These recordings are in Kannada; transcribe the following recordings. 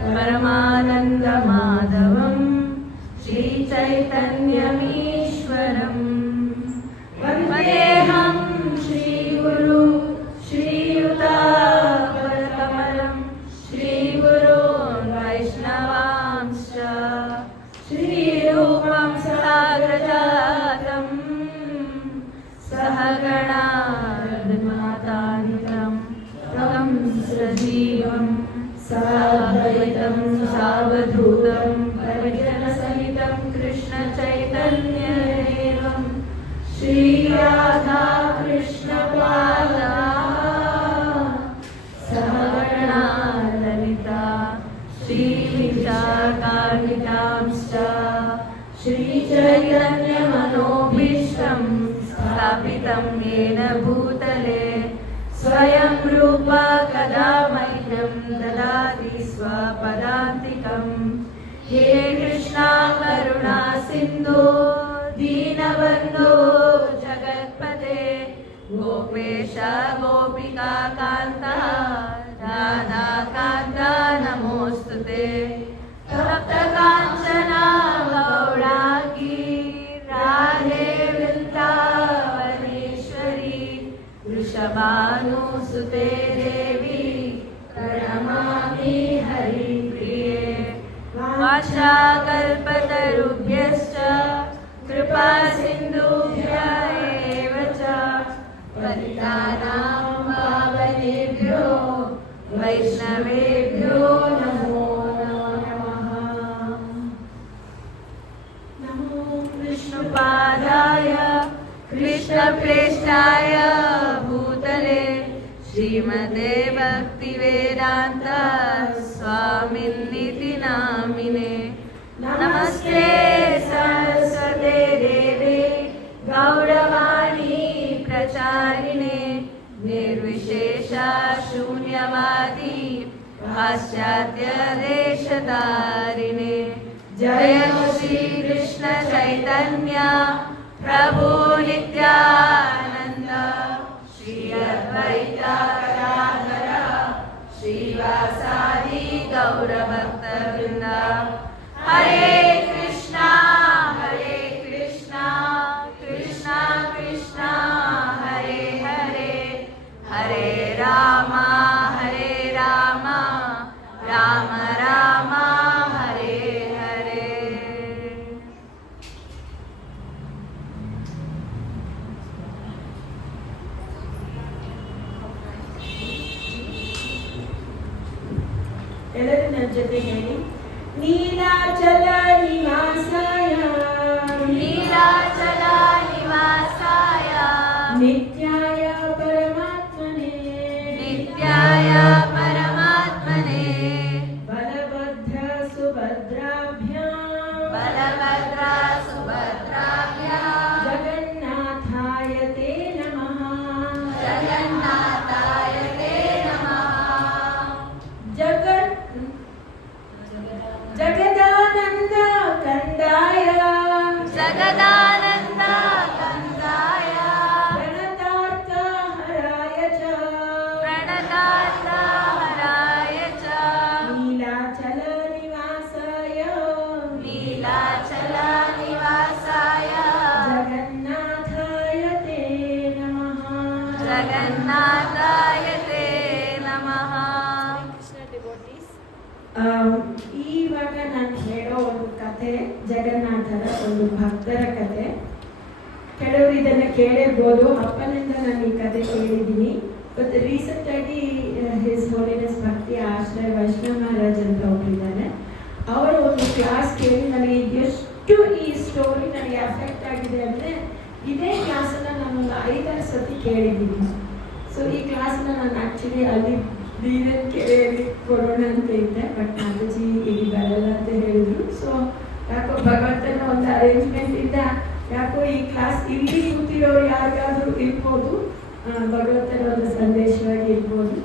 परमानन्दमाधवं श्रीचैतन्यमीश्वरम् वन्देऽहं श्रीगुरु श्रीयुतापदकमलं श्रीगुरून् वैष्णवांश्च श्रीरूपं साग्रजातं सहगणा रघुनाथान्वितं तं सजीवं साद्वैतं सावधूतं परिजनसहितं कृष्णचैतन्यदेवं श्रीराधा कृष्णपादा सहगणा ललिता श्रीविशाखान्वितांश्च श्रीचैतन्यमनोभीष्टं स्थापितं येन भूतले स्वयं रूपा कदा मह्यं ददाति स्वपदान्तिकम् हे कृष्णा करुणा सिन्धो दीनबन्धो जगत्पते गोपेश गोपिका कान्ता राधा कान्ता नमोऽस्तुते तप्तकाञ्चना गौराङ्गी राधे वृन्दावनेश्वरी वृषभानुसुते देवी प्रणमामि हरिप्रिये वाञ्छाकल्पतरुभ्यश्च कृपासिन्धुभ्य एव च पतितानां पावनेभ्यो वैष्णवेभ्यो नमो नमः। नमो विष्णुपादाय कृष्णप्रेष्ठाय भूतले श्रीमते भक्तिवेदान्त स्वामिन्निति नामिने नमस्ते सरस्वते देवे गौरवाणी प्रचारिणे निर्विशेष शून्यवादी पाश्चात्य देशतारिणे जय श्री कृष्ण चैतन्य प्रभु नित्यानंद श्री अद्वैत गदाधर श्रीवासादि गौरभक्तवृंद हरे कृष्णा कृष्णा कृष्णा हरे हरे हरे राम राम राम हरे हरे। ಎಲ್ಲರೂ ನನ್ನ ಜೊತೆ ಹೇಳಿ ನೀಲಾಚಲ ನಿವಾಸಾಯ ನೀಲಾಚಲ ನಿವಾಸಾಯ ನಿತ್ಯಾಯ ಪರಮಾತ್ಮನೇ ನಿತ್ಯಾಯ ಪರಮಾತ್ಮನೇ ಬಲಭದ್ರ ಸುಭದ್ರಾಭ್ಯಾಂ ಬಲಭದ್ರ ಸುಭದ್ರಾಭ್ಯಾಂ ಜಗನ್ನಾಥಾಯ ತೇ ನಮಃ ಜಗನ್ನಾಥಾಯ ತೇ ನಮಃ ಜಗದಾನಂದ ಕಂದಾಯ ಜಗದಾನಂದ ಕಂದಾಯ ಪ್ರಣತಾರ್ಥ ಹರಾಯ ಚ ಪ್ರಣತಾರ್ಥ ಹರಾಯ ಚ ನೀಲಾಚಲ ನಿವಾಸಾಯ ನೀಲಾಚಲ ನಿವಾಸಾಯ ಜಗನ್ನಾಥಾಯ ತೇ ನಮಃ ಜಗನ್ನಾಥಾಯ ತೇ ನಮಃ. ಇವಾಗ ನಾನು ಹೇಳೋ ಒಂದು ಕತೆ ಜಗನ್ನಾಥನ ಒಂದು ಭಕ್ತರ ಕತೆ. ಕೆಲವರು ಇದನ್ನ ಕೇಳಿರ್ಬೋದು, ಅಪ್ಪನಿಂದ ನಾನು ಈ ಕತೆ ಕೇಳಿದ್ದೀನಿ. ಬಟ್ ರೀಸೆಂಟ್ ಆಗಿ ಹಿಸ್ ಹೋಲಿನೆಸ್ ಭಕ್ತಿ ಆಶ್ರಯ ವೈಷ್ಣವ ಮಹಾರಾಜ್ ಅಂತ ಒಬ್ಬರಿದ್ದಾರೆ. ಅವರ ಒಂದು ಕ್ಲಾಸ್ ಕೇಳಿ ನನಗೆ ಎಷ್ಟು ಈ ಸ್ಟೋರಿ ನನಗೆ ಅಫೆಕ್ಟ್ ಆಗಿದೆ ಅಂದರೆ, ಇದೇ ಕ್ಲಾಸನ್ನು ನಾನು ಒಂದು 5-6 ಸತಿ ಕೇಳಿದ್ದೀನಿ. ಸೊ ಈ ಕ್ಲಾಸ್ನ ನಾನು ಆ್ಯಕ್ಚುಲಿ ಅಲ್ಲಿ ಬೀರನ್ ಕೆರೆಯಲ್ಲಿ ಕೊಡೋಣ ಅಂತ ಇದ್ದೆ, ಬಟ್ ಮಾತಾಜಿ ಇಲ್ಲಿ ಬರಲ್ಲ ಅಂತ ಹೇಳಿದ್ರು. ಸೊ ಯಾಕೋ ಭಗವಂತನ ಒಂದು ಅರೇಂಜ್ಮೆಂಟ್ ಇಂದ ಯಾಕೋ ಈ ಕ್ಲಾಸ್ ಇಲ್ಲಿ ಕೂತಿರೋರು ಯಾರಿಗಾದ್ರೂ ಇರ್ಬೋದು, ಭಗವಂತನ ಒಂದು ಸಂದೇಶವಾಗಿ ಇರ್ಬೋದು.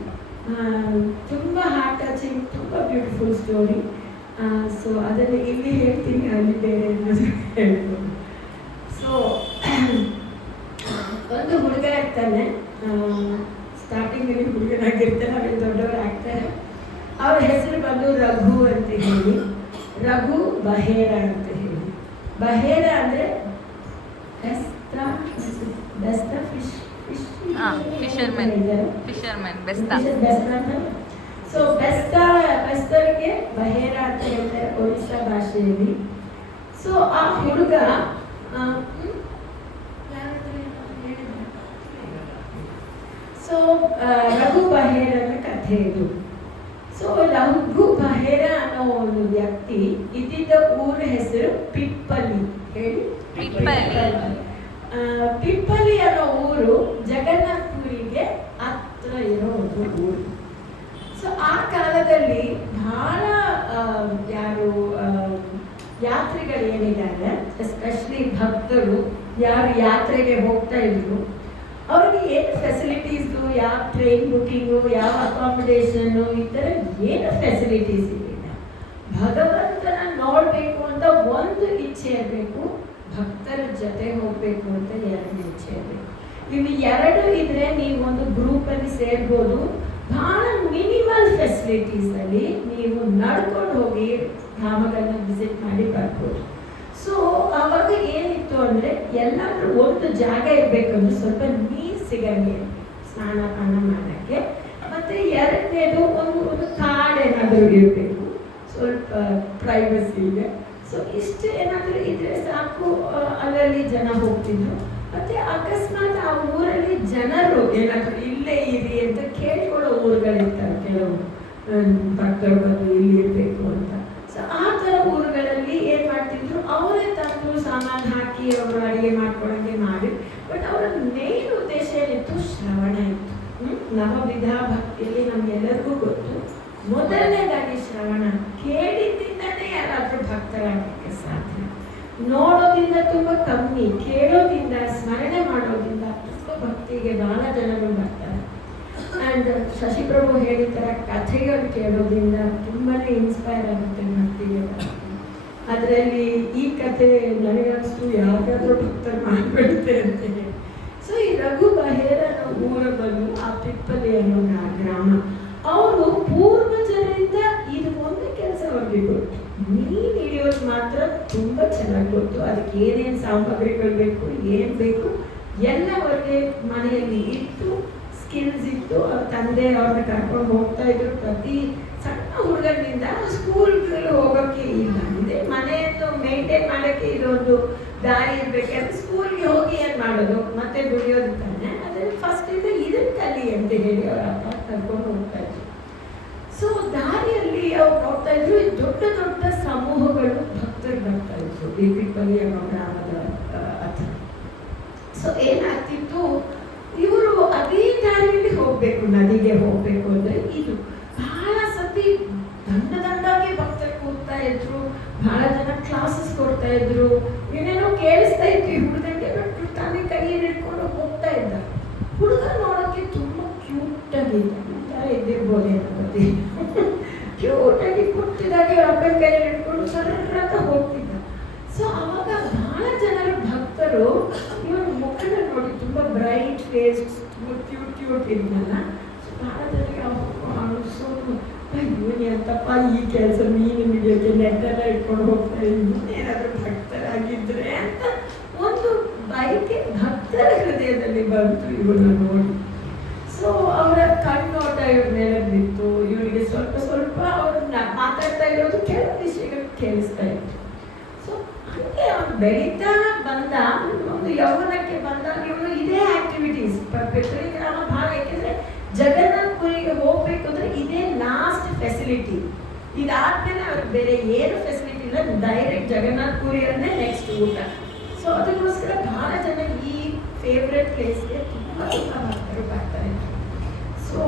ತುಂಬ ಹಾರ್ಟ್ ಟಚಿಂಗ್, ತುಂಬ ಬ್ಯೂಟಿಫುಲ್ ಸ್ಟೋರಿ. ಸೊ ಅದನ್ನು ಇಲ್ಲಿ ಹೇಳ್ತೀನಿ, ಅಲ್ಲಿ ಬೇರೆ ಹೇಳ್ಬೋದು. ಸೊ ಒಂದು ಹುಡುಗ ಇರ್ತಾನೆ, ಸ್ಟಾರ್ಟಿಂಗಲ್ಲಿ ಹುಡುಗನಾಗಿರ್ತಾನೆ, ಆಮೇಲೆ ದೊಡ್ಡವರು ಆಗ್ತಾರೆ. ಅವ್ರ ಹೆಸರು ಬಂದು ರಘು ಅಂತ ಹೇಳಿ, ರಘು ಬಹೇರ ಅಂತ ಹೇಳಿ. ಬಹೇರ ಅಂದರೆ ಫಿಶರ್ಮನ್ ಬೆಸ್ತ. ಸೊ ಬೆಸ್ತರಿಗೆ ಬಹೇರ ಅಂತ ಹೇಳ್ತಾರೆ ಒರಿಸ್ಸಾ ಭಾಷೆಯಲ್ಲಿ. ಸೊ ಆ ಹುಡುಗ ಸೊ ರಘು ಬಹೇರನ ಕಥೆ ಇದು. ಸೊ ರಘು ಬಹೇರ ಅನ್ನೋ ಒಂದು ವ್ಯಕ್ತಿ ಇದ್ದಿದ್ದ ಊರ ಹೆಸರು ಪಿಪ್ಪಲಿ. ಹೇಳಿ, ಪಿಪ್ಪಲಿ ಅನ್ನೋ ಊರು ಜಗನ್ನಾಥಪುರಿಗೆ ಹತ್ರ ಇರೋ ಒಂದು ಊರು. ಸೊ ಆ ಕಾಲದಲ್ಲಿ ಬಹಳ ಯಾರು ಯಾತ್ರಿಗಳು ಏನಿದ್ದಾರೆ, ಎಸ್ಪೆಷಲಿ ಭಕ್ತರು ಯಾರು ಯಾತ್ರೆಗೆ ಹೋಗ್ತಾ ಇದ್ರು, ಅವ್ರಿಗೆ ಏನು ಫೆಸಿಲಿಟೀಸು, ಯಾವ ಟ್ರೈನ್ ಬುಕ್ಕಿಂಗು, ಯಾವ ಅಕಾಮಿಡೇಷನ್ನು, ಈ ಥರ ಏನು ಫೆಸಿಲಿಟೀಸ್ ಇರಲಿಲ್ಲ. ಭಗವಂತನ ನೋಡಬೇಕು ಅಂತ ಒಂದು ಇಚ್ಛೆ ಇರಬೇಕು, ಭಕ್ತರ ಜೊತೆ ಹೋಗಬೇಕು ಅಂತ ಎರಡು ಇಚ್ಛೆ ಇರಬೇಕು. ಇವು ಎರಡು ಇದ್ರೆ ನೀವು ಒಂದು ಗ್ರೂಪಲ್ಲಿ ಸೇರ್ಬೋದು. ಬಹಳ ಮಿನಿಮಲ್ ಫೆಸಿಲಿಟೀಸಲ್ಲಿ ನೀವು ನಡ್ಕೊಂಡು ಹೋಗಿ ಧಾಮಗಳನ್ನ ವಿಸಿಟ್ ಮಾಡಿ ಬರ್ಬೋದು. ಸೊ ಅವಾಗ ಏನಿತ್ತು ಅಂದರೆ ಎಲ್ಲಾದ್ರೂ ಒಂದು ಜಾಗ ಇರಬೇಕಂದ್ರೆ ಸ್ವಲ್ಪ ನೀರು ಸಿಗಂಗೆ ಸ್ನಾನ ಪಾನ ಮಾಡೋಕ್ಕೆ, ಮತ್ತು ಎರಡನೇದು ಒಂದು ಕಾಡೇನಾದರೂ ಇರಬೇಕು, ಸ್ವಲ್ಪ ಪ್ರೈವಸಿಗೆ. ಸೊ ಇಷ್ಟು ಏನಾದರೂ ಇದ್ರೆ ಸಾಕು, ಅಲ್ಲಲ್ಲಿ ಜನ ಹೋಗ್ತಿದ್ರು. ಮತ್ತು ಅಕಸ್ಮಾತ್ ಆ ಊರಲ್ಲಿ ಜನರು ಏನಾದರೂ ಇಲ್ಲೇ ಇರಿ ಅಂತ ಕೇಳ್ಕೊಳ್ಳೋ ಊರುಗಳಿರ್ತಾರೆ, ಕೆಲವು ಭಕ್ತರು ಬಂದು ಇಲ್ಲಿ ಇರಬೇಕು ಅಂತ. ಸೊ ಆ ಥರ ಊರುಗಳಲ್ಲಿ ಏನು ಮಾಡ್ತಿದ್ರು, ಅವರೇ ತಂದು ಸಾಮಾನು ಹಾಕಿ ಅವರು ಅಡುಗೆ ಮಾಡ್ಕೊಳ್ಳೋಂಗೆ ಮಾಡಿ. ಬಟ್ ಅವರ ಮೇನ್ ಉದ್ದೇಶ ಏನಿತ್ತು, ಶ್ರವಣ ಇತ್ತು. ನಮ್ಮ ವಿಧಾ ಭಕ್ತಿಯಲ್ಲಿ ನಮಗೆಲ್ಲರಿಗೂ ಗೊತ್ತು, ಮೊದಲನೇದಾಗಿ ಶ್ರವಣ. ಕೇಳಿದ್ದಿಂದನೇ ಯಾರಾದರೂ ಭಕ್ತರಾಗಲಿಕ್ಕೆ ಸಾಧ್ಯ. ನೋಡೋದ್ರಿಂದ ತುಂಬ ಕಮ್ಮಿ, ಕೇಳೋದ್ರಿಂದ, ಸ್ಮರಣೆ ಮಾಡೋದ್ರಿಂದ ತುಂಬ ಭಕ್ತಿಗೆ ಬಹಳ ಜನಗಳು ಬರ್ತಾರೆ. ಆ್ಯಂಡ್ ಶಶಿಪ್ರಭು ಹೇಳಿದ ಕಥೆಗಳು ಕೇಳೋದ್ರಿಂದ ತುಂಬಾ ಇನ್ಸ್ಪೈರ್ ಆಗುತ್ತೆ ಭಕ್ತಿಗೆ ಬರುತ್ತೆ. ಅದರಲ್ಲಿ ಈ ಕಥೆ ನನಗನ್ನಿಸ್ತು ಯಾರಿಗಾದ್ರೂ ಭಕ್ತರು ಮಾಡಿಬಿಡುತ್ತೆ ಅಂತ ಹೇಳಿ. ಸೊ ಈ ರಘು ಬಹೇರ ಊರ ಬಂದು ಆ ಪಿಪ್ಪಲಿ ಅನ್ನೋ ಗ್ರಾಮ, ಅವರು ಪೂರ್ವಜರಿಂದ ಇದು ಒಂದು ಕೆಲಸ ಅವ್ರಿಗೆ ಗೊತ್ತು, ಮೀನು ಹಿಡಿಯೋದು ಮಾತ್ರ ತುಂಬ ಚೆನ್ನಾಗಿ ಗೊತ್ತು. ಅದಕ್ಕೆ ಏನೇನು ಸಾಮಗ್ರಿಗಳು ಬೇಕು, ಏನು ಬೇಕು ಎಲ್ಲ ಅವ್ರಿಗೆ ಮನೆಯಲ್ಲಿ ಇತ್ತು, ಸ್ಕಿಲ್ಸ್ ಇತ್ತು. ಅವ್ರ ತಂದೆ ಅವ್ರನ್ನ ಕರ್ಕೊಂಡು ಹೋಗ್ತಾ ಇದ್ರು. ಪ್ರತಿ ಸಣ್ಣ ಹುಡುಗನಿಂದ ಸ್ಕೂಲ್ಗೆ ಹೋಗೋಕ್ಕೆ ಇಲ್ಲ ಇದೆ, ಮನೆಯನ್ನು ಮೇಂಟೈನ್ ಮಾಡೋಕ್ಕೆ ಇದೊಂದು ದಾರಿ ಇರಬೇಕಂದ್ರೆ ಸ್ಕೂಲ್ಗೆ ಹೋಗಿ ಏನು ಮಾಡೋದು, ಮತ್ತೆ ದುಡಿಯೋದು ತಾನೆ. ಅದನ್ನು ಫಸ್ಟಿಂದ ಇದನ್ನು ಕಲಿ ಅಂತ ಹೇಳಿ ಅವ್ರ ಅಪ್ಪ ಕರ್ಕೊಂಡು ಹೋಗ್ತಾ ಇದ್ರು. ಸೊ ದಾರಿಯಲ್ಲಿ ಅವ್ರು ಹೋಗ್ತಾ ಇದ್ರು, ದೊಡ್ಡ ದೊಡ್ಡ ಸಮೂಹಗಳು ಭಕ್ತರು ಬರ್ತಾ ಇದ್ರು ಈ ಪಿಪ್ಪಲಿ ಅನ್ನೋ ಗ್ರಾಮದ ಹತ್ರ. ಸೊ ಏನಾಗ್ತಿತ್ತು, ಇವರು ಅದೇ ದಾರಿಯಲ್ಲಿ ಹೋಗಬೇಕು, ನದಿಗೆ ಹೋಗಬೇಕು ಅಂದರೆ ಇದು ಬಹಳ ಸತಿ ದಂಡಾಗಿ ಭಕ್ತರು ಕೂಗ್ತಾ ಇದ್ರು. ಬಹಳ ಜನ ಕ್ಲಾಸಸ್ ಕೊಡ್ತಾ ಇದ್ರು, ಏನೇನೋ ಕೇಳಿಸ್ತಾ ಇತ್ತು ಈ ಹುಡುಗನಿಗೆ. ಬಟ್ ತಾನೇ ಕೈಯಲ್ಲಿ ಹಿಡ್ಕೊಂಡು ಹೋಗ್ತಾ ಇದ್ದ. ಹುಡುಗ ನೋಡೋಕ್ಕೆ ತುಂಬ ಕ್ಯೂಟಾಗಿದ್ದ, ಇದ್ದಿರ್ಬೋದೇನೋ ಗೊತ್ತಿ, ಕ್ಯೂಟಾಗಿ ಕುಟ್ಟಿದಾಗೆ ಅವ್ರ ಅಪ್ಪನ ಕೈಯಲ್ಲಿ ಹಿಡ್ಕೊಂಡು ಸರ್ರತ ಹೋಗ್ತಿದ್ದ. ಸೊ ಅವಾಗ ಬಹಳ ಜನರು ಭಕ್ತರು ಇವನ ಮುಖನ ನೋಡಿ, ತುಂಬ ಬ್ರೈಟ್ ಫೇಸ್, ತುಂಬ ಕ್ಯೂಟ್ ಇದ್ನಲ್ಲ. ಸೊ ಬಹಳ ಜನರಿಗೆ ಅನಿಸೋದು, ಇವನು ಎಂತಪ್ಪ ಈ ಕೆಲಸ, ಮೀನು ಹಿಡಿಯೋಕ್ಕೆ ನೆಟ್ಟೆಲ್ಲ ಇಟ್ಕೊಂಡು ಹೋಗ್ತಾ ಇದ್ದೀನಿ, ಏನಾದರೂ ಭಕ್ತರಾಗಿದ್ರೆ ಅಂತ ಒಂದು ಬಯಕೆ ಭಕ್ತರ ಹೃದಯದಲ್ಲಿ ಬಂತು ಇವನ್ನ ನೋಡಿ. ಸೊ ಅವರ ಕಣ್ಣೋಟ ಇವ್ರ ಮೇಲೆ ಬಿತ್ತು. ಇವರಿಗೆ ಸ್ವಲ್ಪ ಸ್ವಲ್ಪ ಅವ್ರನ್ನ ಮಾತಾಡ್ತಾ ಇರೋದು ಕೆಲವು ವಿಷಯಗಳು ಕೇಳಿಸ್ತಾ ಇತ್ತು. ಸೊ ಹಂಗೆ ಅವ್ನು ಬೆಳೀತಾ ಬಂದ, ಒಂದು ಯೌವನಕ್ಕೆ ಬಂದಾಗ ಇವನು ಇದೇ ಆಕ್ಟಿವಿಟೀಸ್ ಪಿಪ್ಪಲಿ ಗ್ರಾಮ ಭಾಳ. ಯಾಕೆಂದರೆ ಜಗನ್ನಾಥಪುರಿಗೆ ಹೋಗ್ಬೇಕು ಅಂದರೆ ಇದೇ ಲಾಸ್ಟ್ ಫೆಸಿಲಿಟಿ. ಇದಾದ್ಮೇಲೆ ಅವ್ರಿಗೆ ಬೇರೆ ಏನು ಫೆಸಿಲಿಟಿ ಇಲ್ಲ, ಡೈರೆಕ್ಟ್ ಜಗನ್ನಾಥಪುರಿಯನ್ನೇ ನೆಕ್ಸ್ಟ್ ಊಟ. ಸೊ ಅದಕ್ಕೋಸ್ಕರ ಬಹಳ ಜನ ಈ ಫೇವ್ರೆಟ್ ಪ್ಲೇಸ್ಗೆ ತುಂಬ ಭಕ್ತರು ಬರ್ತಾರೆ. ಸೊ